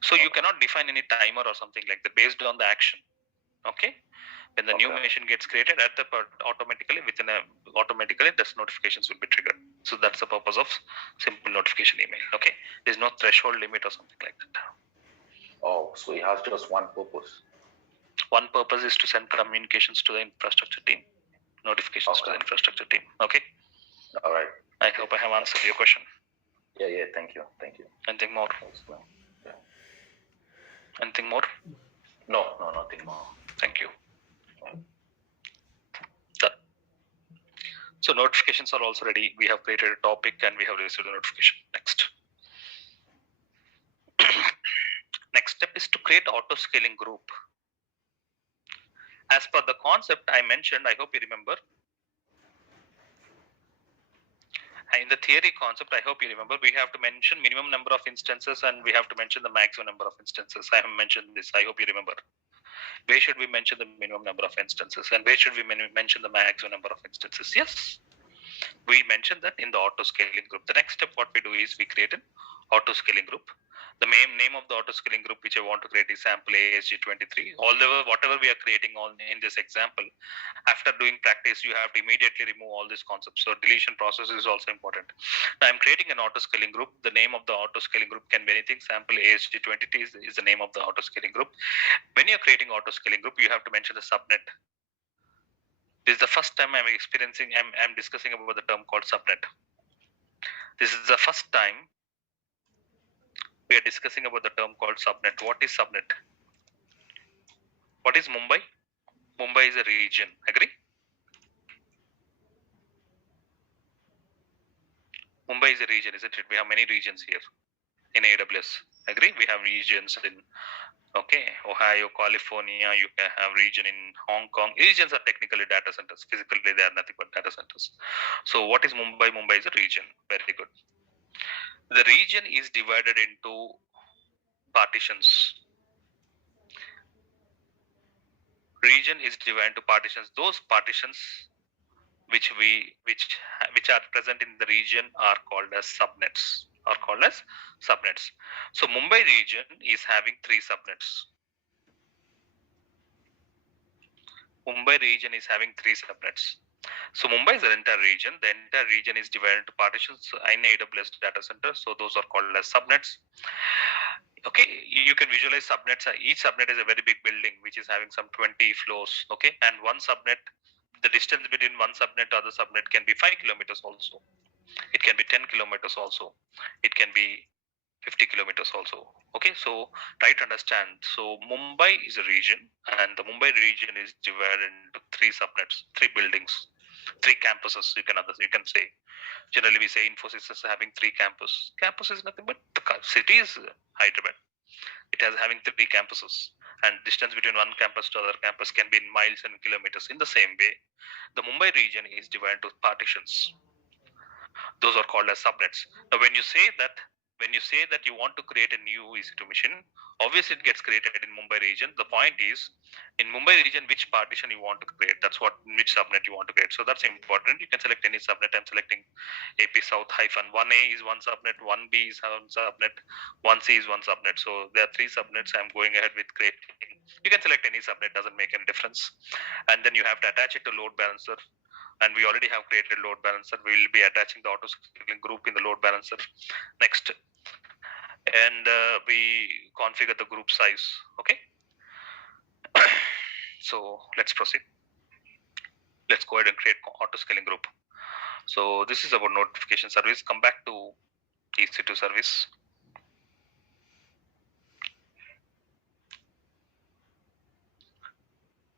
So you cannot define any timer or something like that based on the action. Okay. When the new machine gets created, at the automatically this notifications will be triggered. So that's the purpose of simple notification email. Okay. There's no threshold limit or something like that. Oh, so it has just one purpose. One purpose is to send communications to the infrastructure team, notifications to the infrastructure team. Okay. All right. I hope I have answered your question. Yeah. Thank you. Anything more? Yeah. Anything more? No, nothing more. Thank you. Done. So notifications are also ready. We have created a topic and we have received a notification. Next. Next step is to create auto scaling group. As per the concept I mentioned, I hope you remember. In the theory concept, I hope you remember, we have to mention minimum number of instances and we have to mention the maximum number of instances. I have mentioned this. I hope you remember. Where should we mention the minimum number of instances and where should we mention the maximum number of instances? Yes. We mentioned that in the auto scaling group. The next step, what we do is we create an auto scaling group. The name of the auto scaling group which I want to create is sample ASG23. Although whatever we are creating in this example, after doing practice, you have to immediately remove all these concepts. So deletion process is also important. Now I'm creating an auto scaling group. The name of the auto scaling group can be anything. Sample ASG23 is the name of the auto scaling group. When you're creating auto scaling group, you have to mention the subnet. This is the first time I'm discussing about the term called subnet. This is the first time we are discussing about the term called subnet. What is subnet? What is Mumbai? Mumbai is a region. Agree? Mumbai is a region, isn't it? We have many regions here in AWS. Agree? We have regions in Ohio, California. You can have region in Hong Kong. Regions are technically data centers. Physically, they are nothing but data centers. So what is Mumbai? Mumbai is a region. Very good. The region is divided into partitions. Region is divided into partitions. Those partitions which are present in the region are called as subnets. So Mumbai region is having 3 subnets. Mumbai region is having 3 subnets. So Mumbai is the entire region. The entire region is divided into partitions in AWS data center. So those are called as subnets. Okay, you can visualize subnets. Each subnet is a very big building which is having some 20 floors. Okay, and one subnet, the distance between one subnet to other subnet can be 5 kilometers also. It can be 10 kilometers also. It can be 50 kilometers also. Okay, so try to understand. So Mumbai is a region and the Mumbai region is divided into 3 subnets, 3 buildings, 3 campuses. You can say. Generally we say Infosys is having 3 campuses. Campus is nothing but the city is Hyderabad. It has having 3 campuses and distance between one campus to other campus can be in miles and kilometers. In the same way, the Mumbai region is divided into partitions. Those are called as subnets. Now when you say that you want to create a new EC2 machine, obviously it gets created in Mumbai region. The point is in Mumbai region, which partition you want to create. That's which subnet you want to create. So that's important. You can select any subnet. I'm selecting AP South -1A is one subnet, 1B is one subnet, 1C is one subnet. So there are 3 subnets I'm going ahead with creating. You can select any subnet, doesn't make any difference. And then you have to attach it to load balancer. And we already have created load balancer. We will be attaching the auto scaling group in the load balancer next. And we configure the group size. Okay. So let's proceed. Let's go ahead and create auto scaling group. So this is about notification service. Come back to EC2 service.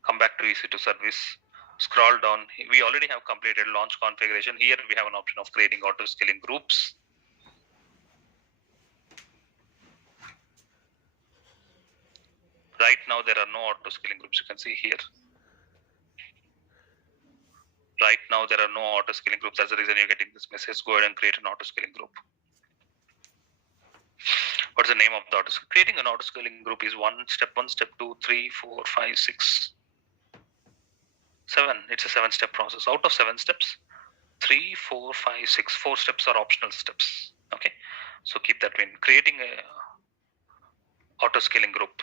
Come back to EC2 service. Scroll down. We already have completed launch configuration. Here we have an option of creating auto scaling groups. Right now there are no auto scaling groups. You can see here. Right now there are no auto scaling groups. That's the reason you're getting this message. Go ahead and create an auto scaling group. What's the name of the auto? Creating an auto scaling group is step 1, step 2, 3, 4, 5, 6, 7. It's a 7-step process. Out of 7 steps, 3, 4, 5, 6, 4 steps are optional steps. Okay, so keep that in. Creating a auto scaling group.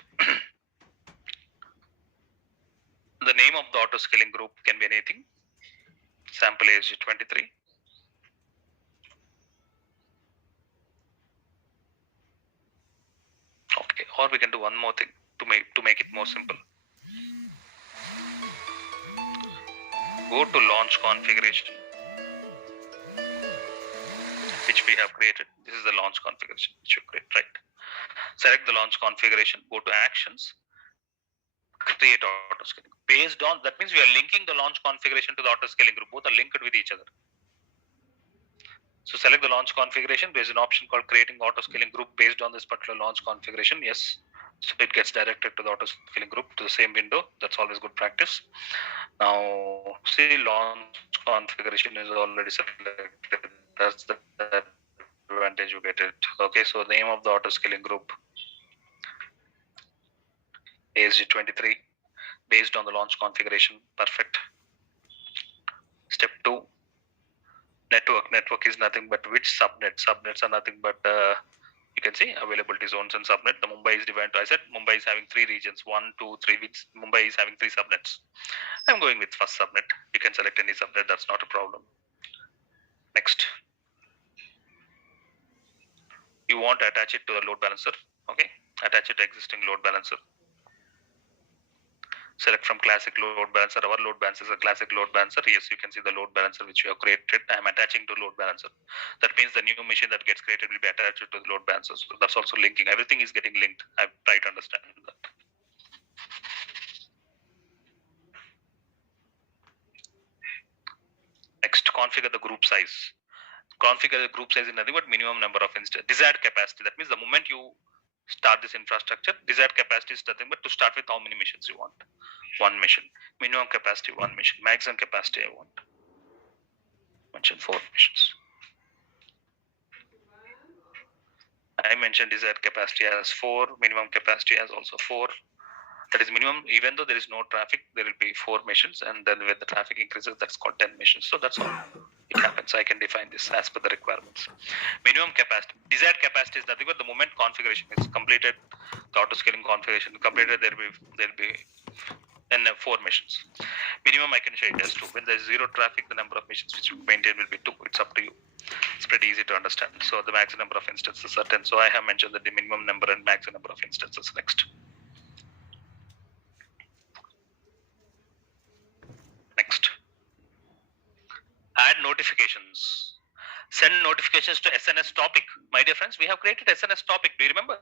The name of the auto scaling group can be anything. Sample ASG23. Okay, or we can do one more thing to make it more simple. Go to launch configuration, which we have created. This is the launch configuration which you create, right? Select the launch configuration, go to actions, create auto scaling. Based on that means we are linking the launch configuration to the auto scaling group. Both are linked with each other. So select the launch configuration. There's an option called creating auto scaling group based on this particular launch configuration. Yes. So it gets directed to the auto scaling group to the same window. That's always good practice. Now see, launch configuration is already selected. That's the advantage you get it. Okay, so the name of the auto scaling group ASG23 based on the launch configuration. Perfect. Step 2. Network is nothing but which subnet. Subnets are nothing but you can see availability zones and subnet. The Mumbai is divided. I said Mumbai is having 3 regions, 1, 2, 3. Which Mumbai is having 3 subnets. I'm going with first subnet. You can select any subnet. That's not a problem. Next. You want to attach it to the load balancer. Okay. Attach it to existing load balancer. Select from classic load balancer. Our load balancer is a classic load balancer. Yes, you can see the load balancer which we have created. I am attaching to load balancer. That means the new machine that gets created will be attached to the load balancer. So that's also linking. Everything is getting linked. I try to understand that. Next, configure the group size. Configure the group size in nothing but minimum number of instances. Desired capacity. That means the moment you start this infrastructure, desired capacity is nothing but to start with how many missions you want. 1 mission. Minimum capacity 1 mission. Maximum capacity I want. Mention 4 missions. I mentioned desired capacity as 4. Minimum capacity as also 4. That is minimum. Even though there is no traffic, there will be 4 missions, and then when the traffic increases, that's called 10 missions. So that's all. It happens. I can define this as per the requirements. Minimum capacity. Desired capacity is nothing but the moment configuration is completed, the auto scaling configuration completed, there will be and 4 missions. Minimum I can show it as 2. When there's 0 traffic, the number of missions which you maintain will be 2. It's up to you. It's pretty easy to understand. So the maximum number of instances are 10. So I have mentioned that the minimum number and maximum number of instances. Next. Next. Add notifications. Send notifications to SNS topic. My dear friends, we have created SNS topic. Do you remember?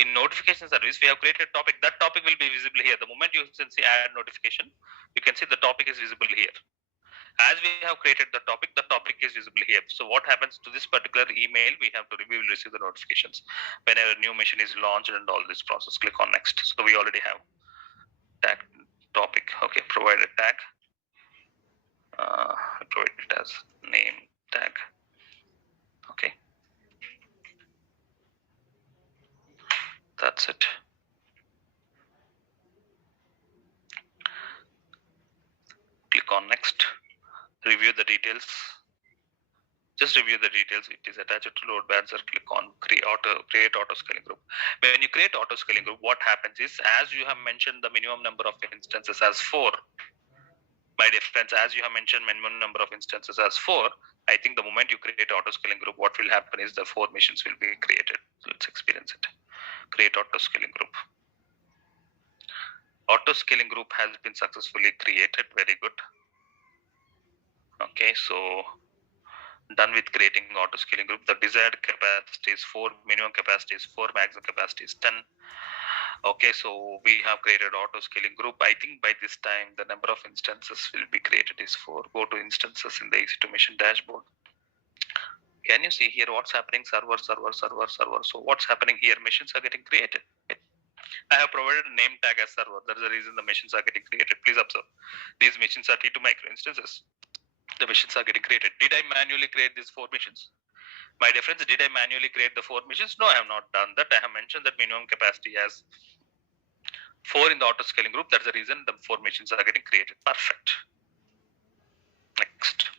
In notification service, we have created a topic. That topic will be visible here. The moment you see add notification, you can see the topic is visible here. As we have created the topic is visible here. So what happens to this particular email, we will receive the notifications whenever a new machine is launched and all this process. Click on next. So we already have tag topic. Okay, provide a tag. Provide it as name tag. Okay. That's it. Review the details. Just review the details. It is attached to load balancer. Click on create auto scaling group. When you create auto scaling group, what happens is, as you have mentioned the minimum number of instances as 4. My dear friends, as you have mentioned minimum number of instances as 4, I think the moment you create auto scaling group, what will happen is the 4 machines will be created. So let's experience it. Create auto scaling group. Auto scaling group has been successfully created. Very good. Okay, so done with creating auto scaling group. The desired capacity is 4, minimum capacity is 4, maximum capacity is 10. Okay, so we have created auto scaling group. I think by this time the number of instances will be created is 4. Go to instances in the EC2 Mission dashboard. Can you see here what's happening? Server. So what's happening here? Machines are getting created. I have provided a name tag as server. That is the reason the machines are getting created. Please observe. These machines are T2 micro instances. The machines are getting created. Did I manually create these 4 machines? My dear friends, did I manually create the 4 machines? No, I have not done that. I have mentioned that minimum capacity as 4 in the auto scaling group. That's the reason the 4 machines are getting created. Perfect. Next.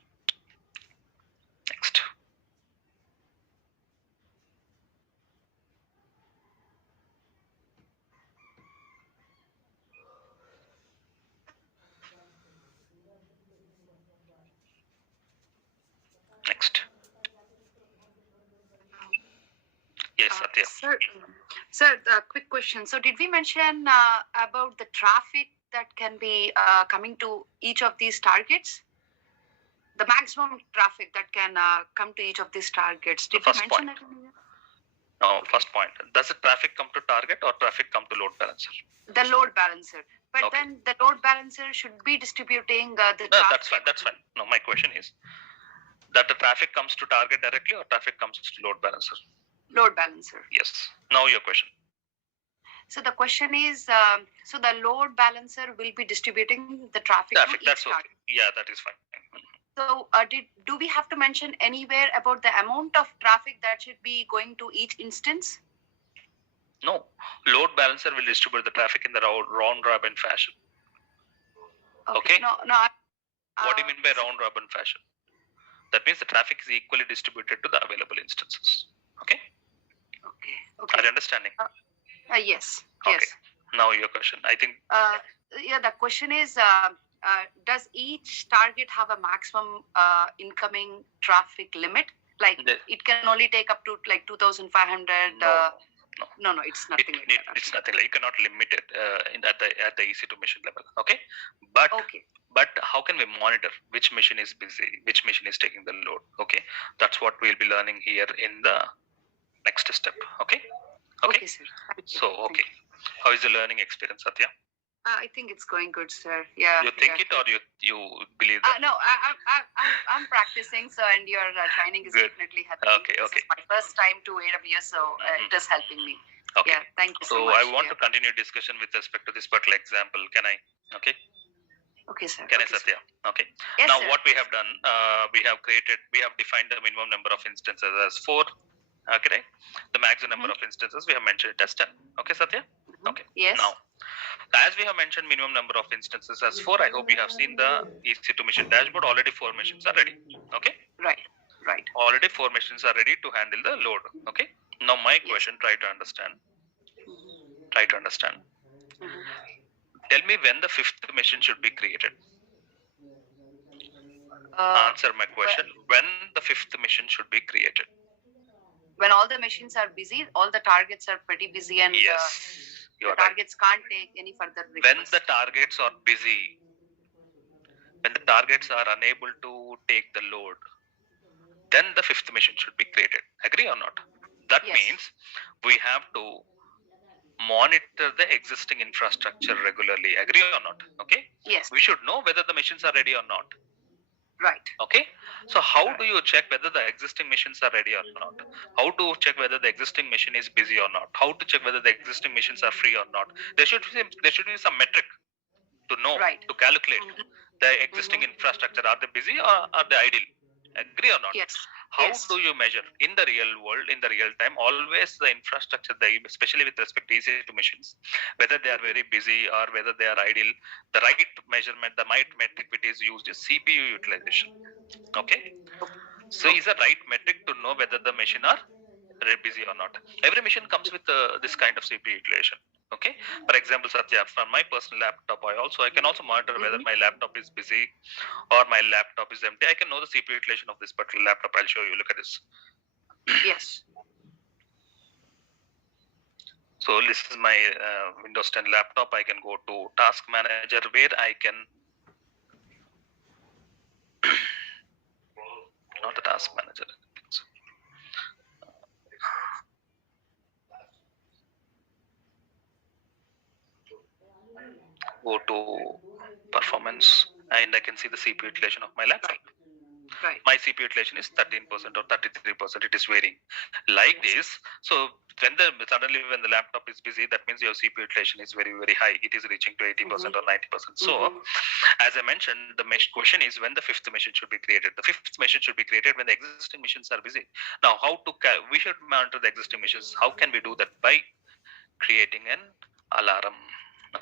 Next. Yes, Satya. Sir, quick question. So did we mention about the traffic that can be coming to each of these targets? The maximum traffic that can come to each of these targets. Did we mention that? No, first point. Does the traffic come to target or traffic come to load balancer? The load balancer. But Okay. then the load balancer should be distributing the No, traffic. that's fine. That's fine. No, my question is that the traffic comes to target directly or traffic comes to load balancer? Load balancer. Yes. Now your question. So the question is, so the load balancer will be distributing the traffic to each That's okay. target. Yeah, that is fine. So do we have to mention anywhere about the amount of traffic that should be going to each instance? No, load balancer will distribute the traffic in the round robin fashion. Okay. No. What do you mean by round robin fashion? That means the traffic is equally distributed to the available instances. Okay. Okay. Are you understanding? Yes. Okay. Yes. Now your question. I think Yeah. The question is, does each target have a maximum incoming traffic limit? Like it can only take up to like 2,500. No, it's nothing like that. It's nothing like, you cannot limit it at the EC2 machine level. Okay. But how can we monitor which machine is busy, which machine is taking the load? Okay. That's what we'll be learning here in the next step. Okay. Okay, sir. So okay. How is the learning experience, Satya? I think it's going good, sir. Yeah. You think it or you believe that? No, I'm practicing, so and your training is Good. definitely helping. Okay. This is my first time to AWS, so it is helping me. Okay. Yeah, thank you so So much. I want to continue discussion with respect to this particular example. Can I? Okay. Okay, sir. Can I, Okay, Satya? Okay. Yes, Now sir. what we have done, we have defined the minimum number of instances as 4. Okay. The maximum number of instances we have mentioned it as 10. Okay, Satya? Okay. Yes. Now, as we have mentioned minimum number of instances as 4, I hope you have seen the EC2 mission dashboard. Already 4 machines are ready. Okay. Right. Already 4 machines are ready to handle the load. Okay. Now my question, try to understand. Tell me when the 5th machine should be created. Answer my question. When the 5th machine should be created. When all the machines are busy, all the targets are pretty busy, and Yes. You the are right. targets can't take any further When requests. the targets are busy, when the targets are unable to take the load, then the 5th machine should be created. Agree or not? That Yes. means we have to monitor the existing infrastructure regularly. Agree or not? Okay. Yes. We should know whether the machines are ready or not. Right. Okay. So how do you check whether the existing machines are ready or not? How to check whether the existing machine is busy or not? How to check whether the existing machines are free or not? There should be some metric to know, to calculate the existing infrastructure. Are they busy or are they idle? Agree or not? Yes. How Yes. do you measure in the real world, in the real time? Always the infrastructure, especially with respect to EC2 machines, whether they are very busy or whether they are idle, the right measurement, the right metric which is used is CPU utilization. Okay, so is a right metric to know whether the machine are busy or not. Every machine comes with this kind of CPU utilization. Okay, for example, Satya, from my personal laptop, I can also monitor whether my laptop is busy or my laptop is empty. I can know the CPU utilization of this particular laptop. I'll show you. Look at this. Yes. So this is my Windows 10 laptop. I can go to Task Manager where I can not the Task Manager. Go to Performance and I can see the CPU utilization of my laptop. Right. My CPU utilization is 13% or 33%. It is varying like this. So when the laptop is busy, that means your CPU utilization is very, very high. It is reaching to 80% or 90%. So as I mentioned, the question is when the fifth machine should be created. The fifth machine should be created when the existing machines are busy. Now, we should monitor the existing machines. How can we do that? By creating an alarm.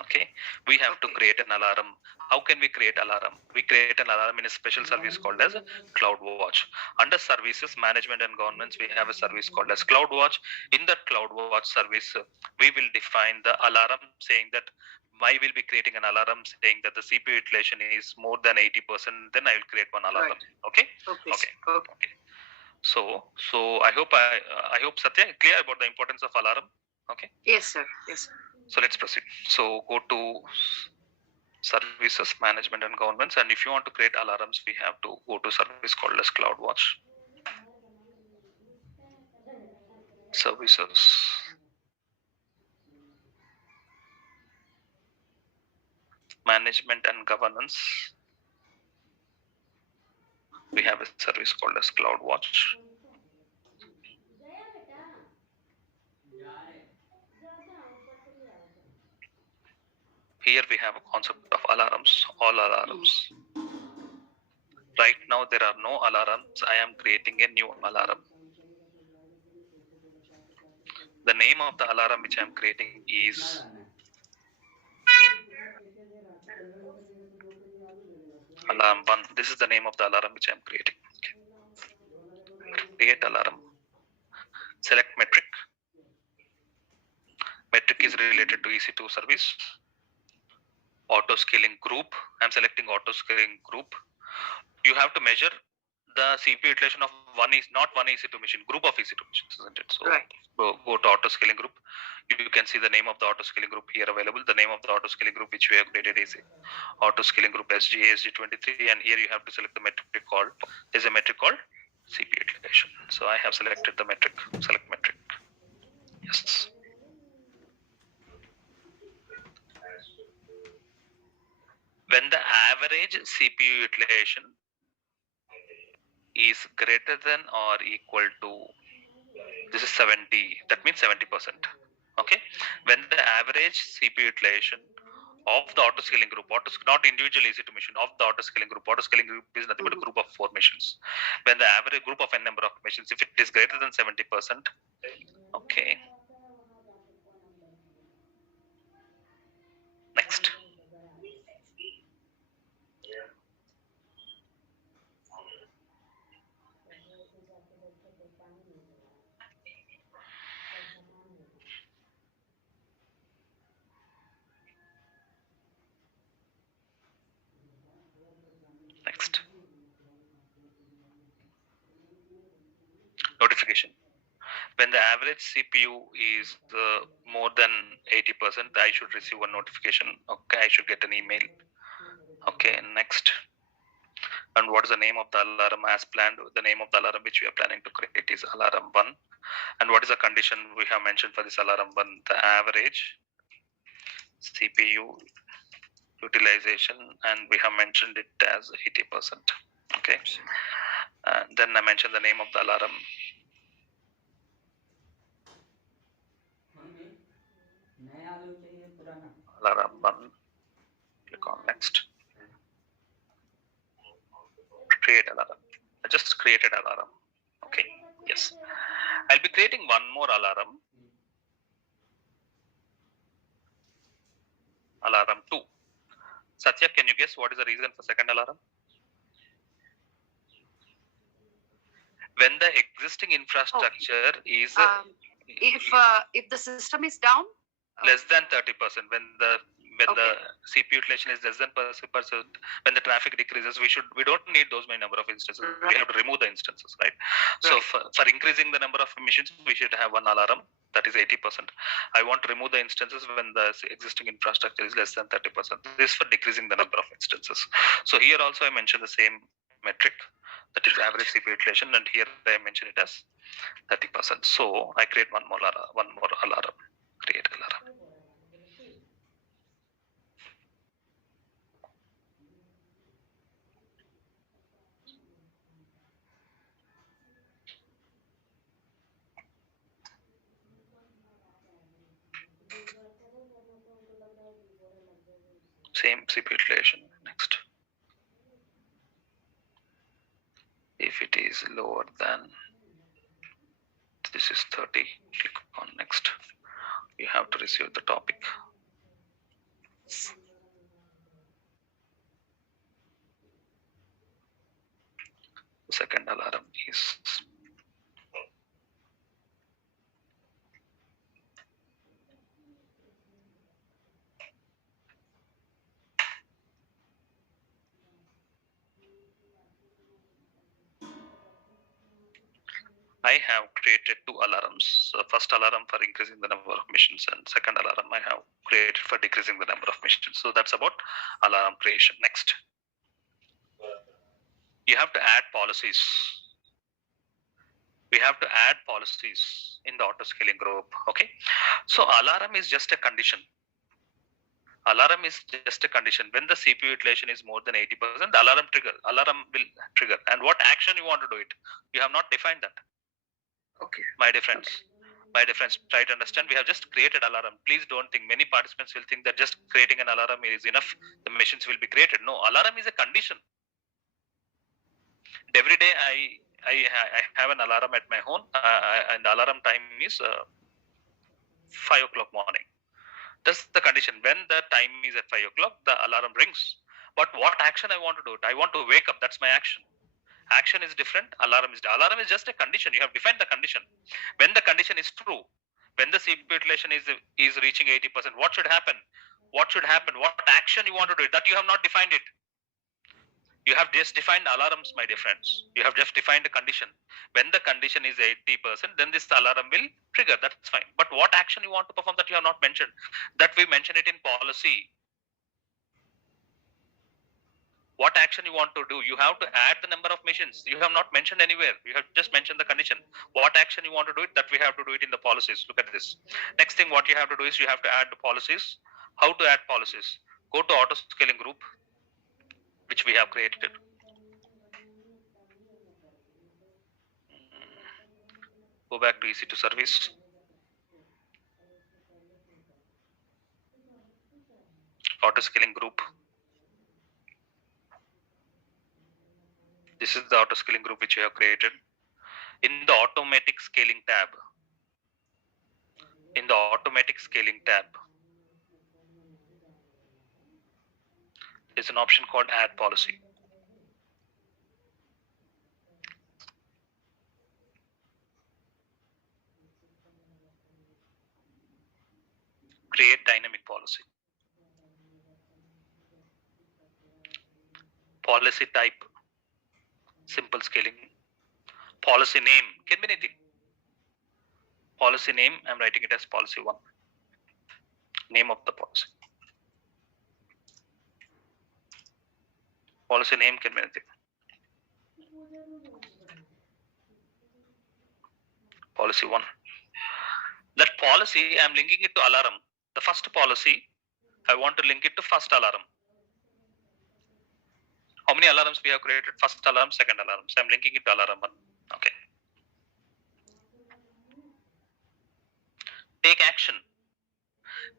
Okay, we have to create an alarm. How can we create alarm? We create an alarm in a special service called as CloudWatch. Under services management and governance, we have a service called as CloudWatch. In that CloudWatch service, we will define the alarm saying that I will be creating an alarm saying that the CPU utilization is more than 80%. Then I will create one alarm. Right. Okay. Okay. Okay. Okay. Okay. So I hope Satya clear about the importance of alarm. Okay. Yes, sir. Yes, sir. So let's proceed. So go to services management and governance, and if you want to create alarms, we have to go to service called as CloudWatch. Services. Management and governance. We have a service called as CloudWatch. Here we have a concept of alarms, all alarms. Right now there are no alarms. I am creating a new alarm. The name of the alarm which I am creating is alarm 1. This is the name of the alarm which I am creating. Okay. Create alarm. Select metric. Metric is related to EC2 service. Auto scaling group. I'm selecting auto scaling group. You have to measure the CPU utilization of one EC2 machine, group of EC2 machines, isn't it? So Right. go to auto scaling group. You can see the name of the auto scaling group here available. The name of the auto scaling group which we have created is auto scaling group SG23, and here you have to select the metric called. There's a metric called CPU utilization. So I have selected the metric. Select metric. Yes. When the average CPU utilization is greater than or equal to, this is 70, that means 70%. Okay, when the average CPU utilization of the auto scaling group, not individual EC2 machine, of the auto scaling group is nothing but a group of 4 machines. When the average group of n number of machines, if it is greater than 70%, okay. Next. Next. Notification. When the average CPU is more than 80%, I should receive a notification. Okay, I should get an email. Okay, next. And what is the name of the alarm as planned? The name of the alarm which we are planning to create is alarm 1. And what is the condition we have mentioned for this alarm 1? The average CPU utilization, and we have mentioned it as 80%. Okay. And then I mentioned the name of the alarm. Alarm 1. Click on next. Create alarm. I just created alarm. I'll be creating one more alarm. Alarm 2. Satya, can you guess what is the reason for second alarm? When the existing infrastructure is if the system is down, less than 30%, when the CPU utilization is less than 30%, when the traffic decreases, we don't need those many number of instances. Right. We have to remove the instances, right? So for increasing the number of emissions, we should have one alarm that is 80%. I want to remove the instances when the existing infrastructure is less than 30%. This is for decreasing the number of instances. So here also I mentioned the same metric, that is average CPU utilization, and here I mention it as 30%. So I create one more alarm. Create alarm. Same CPU utilization. Next. If it is lower than, this is 30, click on next. You have to receive the topic. Second alarm is I have created two alarms. First alarm for increasing the number of missions, and second alarm I have created for decreasing the number of missions. So that's about alarm creation. Next, you have to add policies. We have to add policies in the auto scaling group. Okay, so alarm is just a condition. Alarm is just a condition. When the CPU utilization is more than 80%, the alarm will trigger. And what action you want to do it? You have not defined that. Okay. My dear friends, try to understand. We have just created alarm. Please don't think, many participants will think that just creating an alarm is enough. The machines will be created. No, alarm is a condition. Every day I have an alarm at my home, and the alarm time is 5 o'clock morning. That's the condition. When the time is at 5 o'clock, the alarm rings. But what action I want to do? I want to wake up. That's my action. Action is different. Alarm is just a condition. You have defined the condition. When the condition is true, when the CPU utilization is reaching 80%, what should happen? What action you want to do? That you have not defined it. You have just defined alarms, my dear friends. You have just defined a condition. When the condition is 80%, then this alarm will trigger. That's fine. But what action you want to perform, that you have not mentioned. That we mention it in policy. What action you want to do? You have to add the number of missions. You have not mentioned anywhere. You have just mentioned the condition. What action you want to do it? That we have to do it in the policies. Look at this. Next thing what you have to do is you have to add the policies. How to add policies? Go to auto scaling group, which we have created. Go back to EC2 service. Auto scaling group. This is the auto scaling group which we have created. In the automatic scaling tab, there's an option called add policy. Create dynamic policy. Policy type, simple scaling. Policy name, can be anything. Policy name, I'm writing it as policy 1. Name of the policy. Policy name can be anything. Policy 1. That policy, I'm linking it to alarm. The first policy, I want to link it to first alarm. How many alarms we have created? First alarm, second alarm. So I'm linking it to alarm 1. Okay. Take action.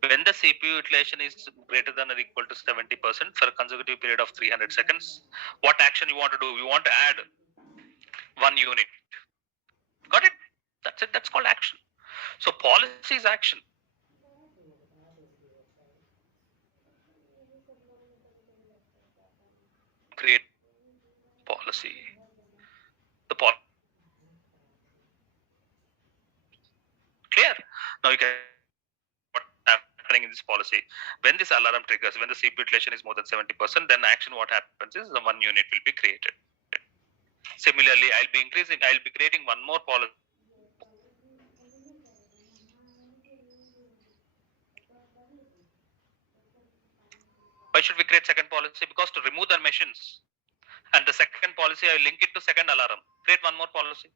When the CPU utilization is greater than or equal to 70% for a consecutive period of 300 seconds, what action you want to do? You want to add 1 unit. Got it? That's it. That's called action. So policy is action. Create policy. The clear. Now you can what happening in this policy. When this alarm triggers, when the CPU utilization is more than 70%, then action what happens is the one unit will be created. Similarly, I'll be creating one more policy. Why should we create second policy? Because to remove the machines. And the second policy, I link it to second alarm. Create one more policy.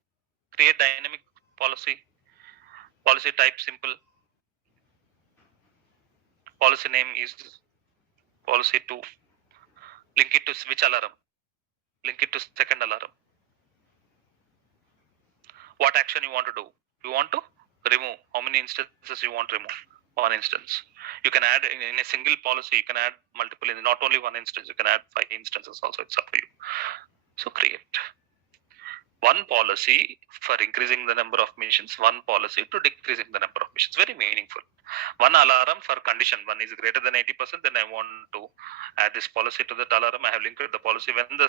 Create dynamic policy. Policy type simple. Policy name is policy 2. Link it to switch alarm. Link it to second alarm. What action you want to do? You want to remove. How many instances you want to remove? One instance. You can add in a single policy, you can add multiple, not only one instance, you can add 5 instances also, it's up to you. So create one policy for increasing the number of missions, one policy to decreasing the number of missions. Very meaningful. One alarm for condition, one is greater than 80%, then I want to add this policy to that alarm. I have linked the policy. When the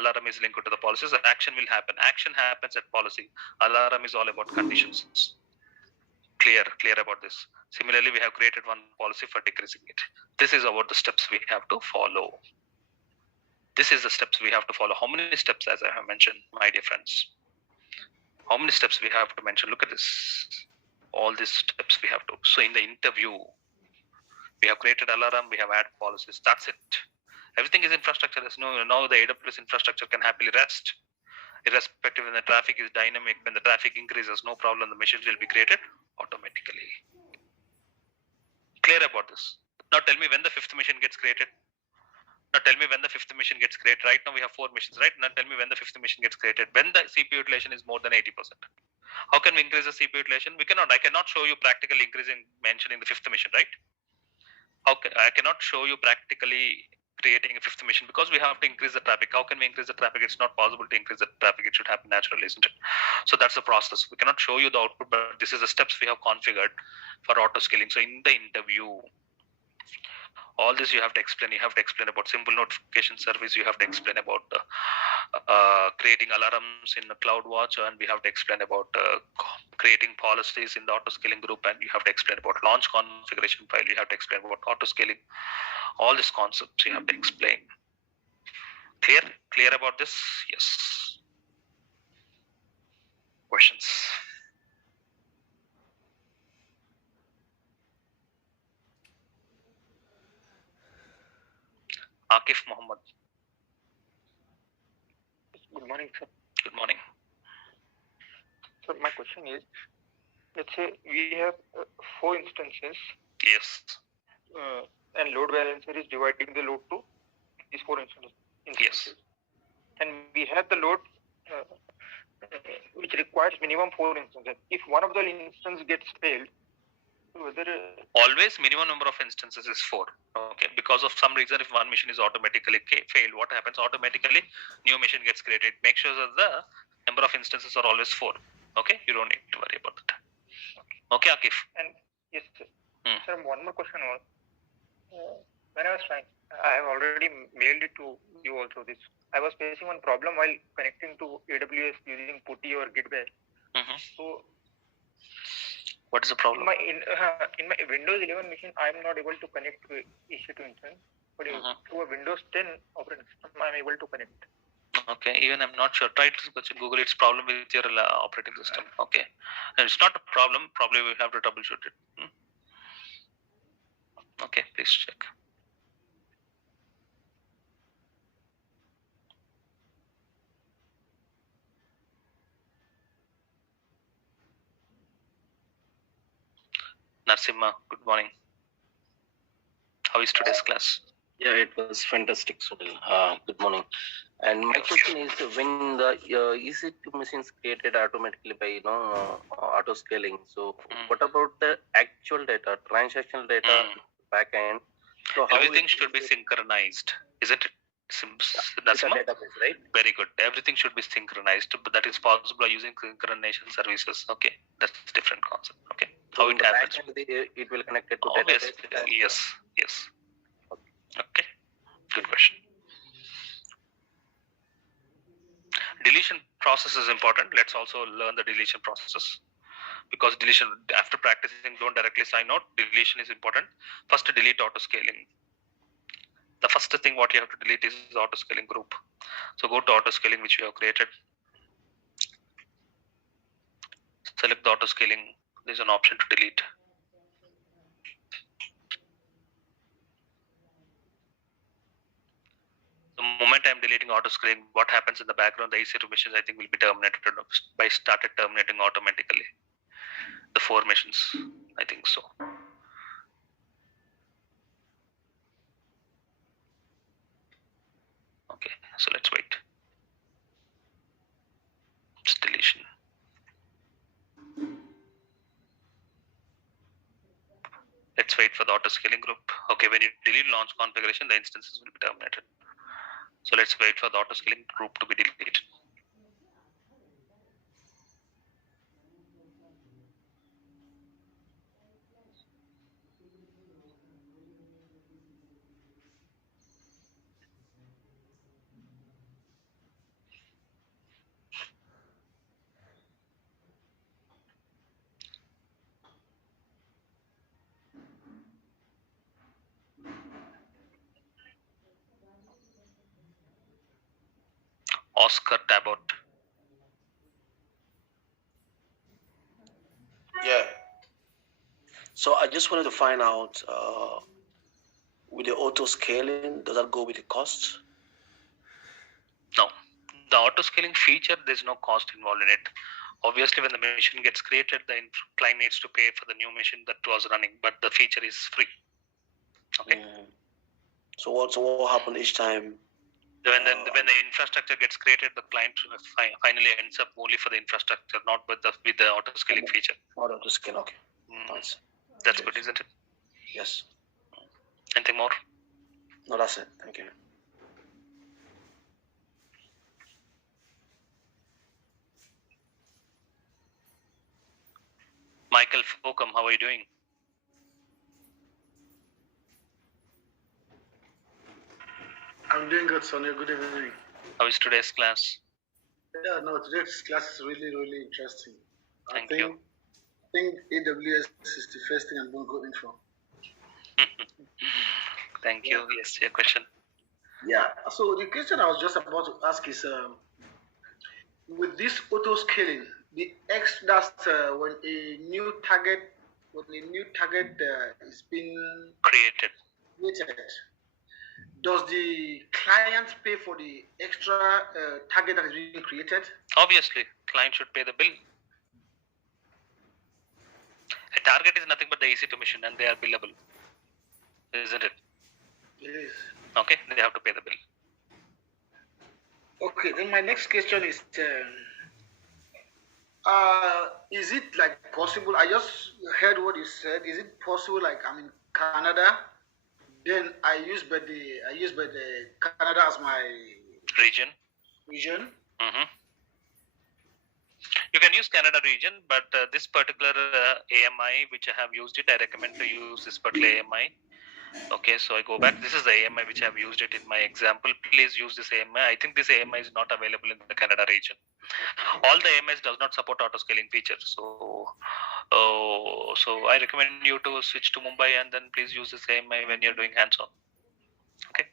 alarm is linked to the policies, action will happen. Action happens at policy. Alarm is all about conditions. Clear about this. Similarly, we have created one policy for decreasing it. This is about the steps we have to follow. This is the steps we have to follow. How many steps, as I have mentioned, my dear friends? How many steps we have to mention? Look at this. All these steps we have to. So in the interview, we have created alarm, we have added policies. That's it. Everything is infrastructure. There's now the AWS infrastructure can happily rest. Irrespective when the traffic is dynamic, when the traffic increases, no problem, the machines will be created automatically. Clear about this? Now tell me when the 5th mission gets created. Now tell me when the 5th mission gets created. Right now we have 4 missions, right? Now tell me when the 5th mission gets created. When the CPU utilization is more than 80%. How can we increase the CPU utilization? We cannot. I cannot show you practically increasing mentioning the 5th mission, right? I cannot show you practically creating a 5th mission because we have to increase the traffic. How can we increase the traffic? It's not possible to increase the traffic. It should happen naturally, isn't it? So that's the process. We cannot show you the output, but this is the steps we have configured for auto scaling. So in the interview, all this you have to explain. You have to explain about simple notification service. You have to explain about creating alarms in the CloudWatch, and we have to explain about creating policies in the auto scaling group, and you have to explain about launch configuration file. You have to explain about auto scaling. All these concepts you have to explain. Clear about this? Yes. Questions? Akif Muhammad. Good morning, sir. Good morning. So my question is, let's say we have 4 instances. Yes. And load balancer is dividing the load to these 4 instances. Yes. And we have the load which requires minimum 4 instances. If one of the instances gets failed, whether always minimum number of instances is 4. Okay, because of some reason, if one mission is automatically failed, what happens? Automatically, new mission gets created. Make sure that the number of instances are always 4. Okay, you don't need to worry about that. Okay, Akif. And yes, sir. Sir, one more question was, when I was trying, I have already mailed it to you also. This I was facing one problem while connecting to AWS using PuTTY or Gitware. So what is the problem? In my Windows 11 machine, I am not able to connect to EC2 instance, but to a Windows 10 operating system, I am able to connect. Okay, even I'm not sure. Try to Google its problem with your operating system. Okay, and it's not a problem. Probably we have to troubleshoot it. Okay, please check. Narsimha, good morning. How is today's class? Yeah, it was fantastic, Sunil. Good morning. And my question is, when the EC2 machines created automatically by auto scaling, so what about the actual data, transactional data, backend? So everything should be synchronized, isn't it? It's a database, right? Very good. Everything should be synchronized, but that is possible by using synchronization services. Okay, that's a different concept. Okay, So how in it the happens? back end, it will connect it to Obviously, database. yes. Okay, good question. Deletion process is important. Let's also learn the deletion processes, because deletion, after practicing, don't directly sign out. Deletion is important. First, delete auto scaling. The first thing what you have to delete is the auto scaling group. So go to auto scaling which you have created. Select the auto scaling. There's an option to delete. The moment I'm deleting auto scaling, what happens in the background, the EC2 machines I think will be terminated by started terminating automatically. The 4 machines, I think so. Okay, so let's wait. It's deletion. Let's wait for the auto scaling group. Okay, when you delete launch configuration, the instances will be terminated. So let's wait for the auto scaling group to be deleted. Oscar Tabot. Yeah. So I just wanted to find out with the auto scaling, does that go with the cost? No, the auto scaling feature, there's no cost involved in it. Obviously, when the machine gets created, the client needs to pay for the new machine that was running, but the feature is free. Okay. So what happened each time? When the infrastructure gets created, the client finally ends up only for the infrastructure, not with the auto scaling feature. Auto scale, okay. Nice. That's good, isn't it? Yes. Anything more? No, that's it. Thank you. Michael Fokum, how are you doing? I'm doing good, Sonia. Good evening. How is today's class? Yeah, no, today's class is really, really interesting. Thank you. I think AWS is the first thing I'm going to go in for. Thank you. Yes, your question. Yeah, so the question I was just about to ask is, with this auto scaling, that's when a new target is being created, does the client pay for the extra target that is being created? Obviously, client should pay the bill. A target is nothing but the EC2 machine, and they are billable, isn't it? Yes. Okay, they have to pay the bill. Okay, then my next question is it like possible? I just heard what you said. Is it possible, like I'm in Canada, then I use by the Canada as my region. Mm-hmm. You can use Canada region, but this particular AMI, which I have used it, I recommend to use this particular AMI. Okay, so I go back. This is the AMI which I have used it in my example. Please use this AMI. I think this AMI is not available in the Canada region. All the AMIs does not support auto scaling features. So I recommend you to switch to Mumbai and then please use this AMI when you're doing hands-on. Okay.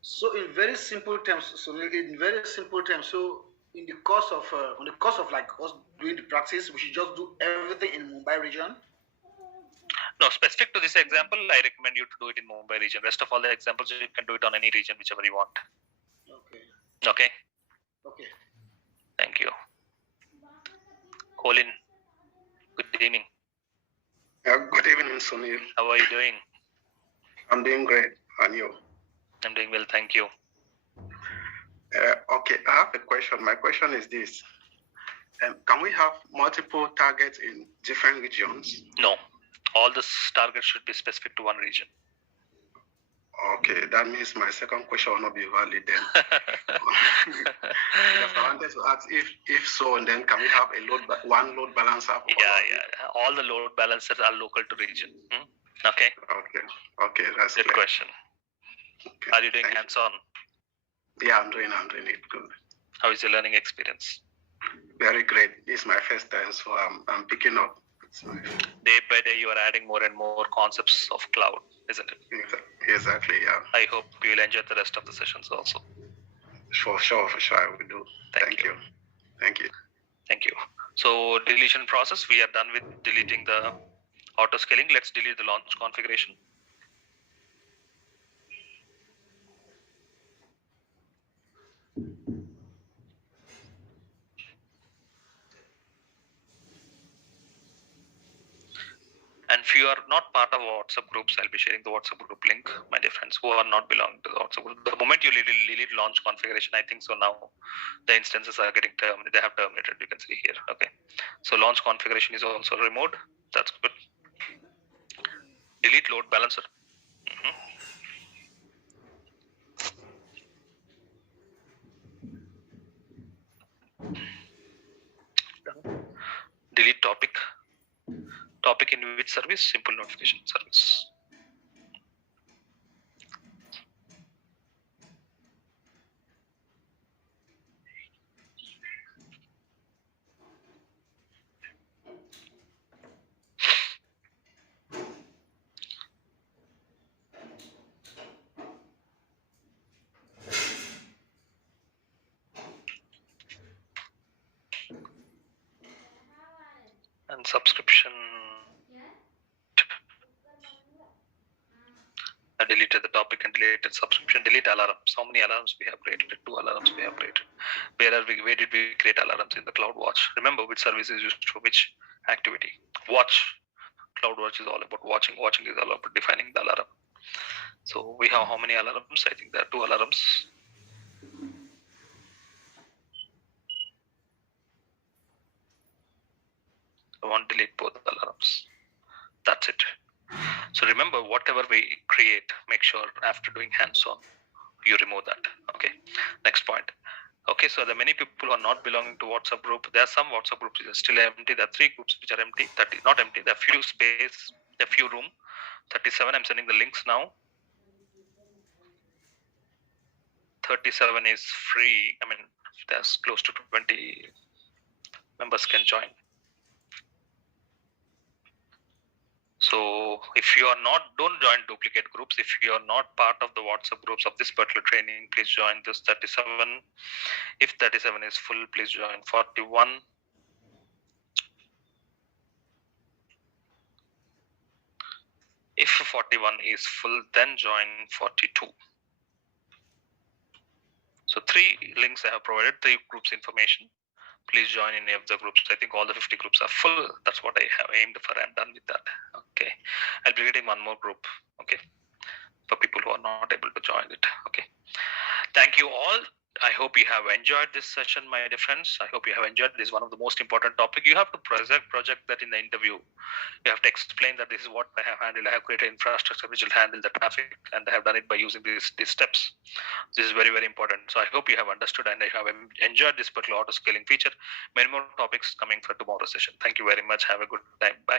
So in very simple terms, so in the course of like us doing the practice, we should just do everything in Mumbai region. No, specific to this example, I recommend you to do it in Mumbai region. Rest of all the examples, you can do it on any region, whichever you want. Okay. Okay. Okay. Thank you. Colin, good evening. Good evening, Sunil. How are you doing? I'm doing great. And you? I'm doing well, thank you. Okay, I have a question. My question is this. Can we have multiple targets in different regions? No. All the targets should be specific to one region. Okay, that means my second question will not be valid then. Because I wanted to ask if so, and then can we have one load balancer? Yeah. All the load balancers are local to region. Okay. Okay, that's good clear. question. Okay. Are you doing hands-on? Yeah, I'm doing it good. How is your learning experience? Very great. It's my first time, so I'm picking up. Day by day, you are adding more and more concepts of cloud, isn't it? Exactly, yeah. I hope you will enjoy the rest of the sessions also. For sure, I will do. Thank you. Thank you. So deletion process, we are done with deleting the auto scaling. Let's delete the launch configuration. And if you are not part of WhatsApp groups, I'll be sharing the WhatsApp group link, my dear friends who are not belonging to the WhatsApp group. The moment you delete launch configuration, I think so now the instances are getting terminated. They have terminated. You can see here. Okay. So launch configuration is also removed. That's good. Delete load balancer. Delete topic. Topic in which service? Simple notification service. And subscription. I deleted the topic and deleted subscription. Delete alarms. How many alarms we have created? 2 alarms we have created. Where did we create alarms in the CloudWatch? Remember which service is used for which activity. Watch. CloudWatch is all about watching. Watching is all about defining the alarm. So we have how many alarms? I think there are 2 alarms. I want to delete both alarms. That's it. So remember, whatever we create, make sure after doing hands-on, you remove that. Okay. Next point. Okay, so there are many people who are not belonging to WhatsApp group. There are some WhatsApp groups which are still empty. There are 3 groups which are empty. 30, not empty. There are few space, there are few room. 37. I'm sending the links now. 37 is free. I mean, there's close to 20 members can join. So if you are not, don't join duplicate groups. If you are not part of the WhatsApp groups of this particular training, please join this 37. If 37 is full, please join 41. If 41 is full, then join 42. So 3 links I have provided, 3 groups information. Please join any of the groups. I think all the 50 groups are full. That's what I have aimed for. I'm done with that. Okay. I'll be creating one more group. Okay. For people who are not able to join it. Okay. Thank you all. I hope you have enjoyed this session, my dear friends. I hope you have enjoyed. This is one of the most important topic. You have to project that in the interview. You have to explain that this is what I have handled. I have created infrastructure which will handle the traffic, and I have done it by using these steps. This is very, very important. So I hope you have understood and I have enjoyed this particular auto scaling feature. Many more topics coming for tomorrow's session. Thank you very much. Have a good time. Bye.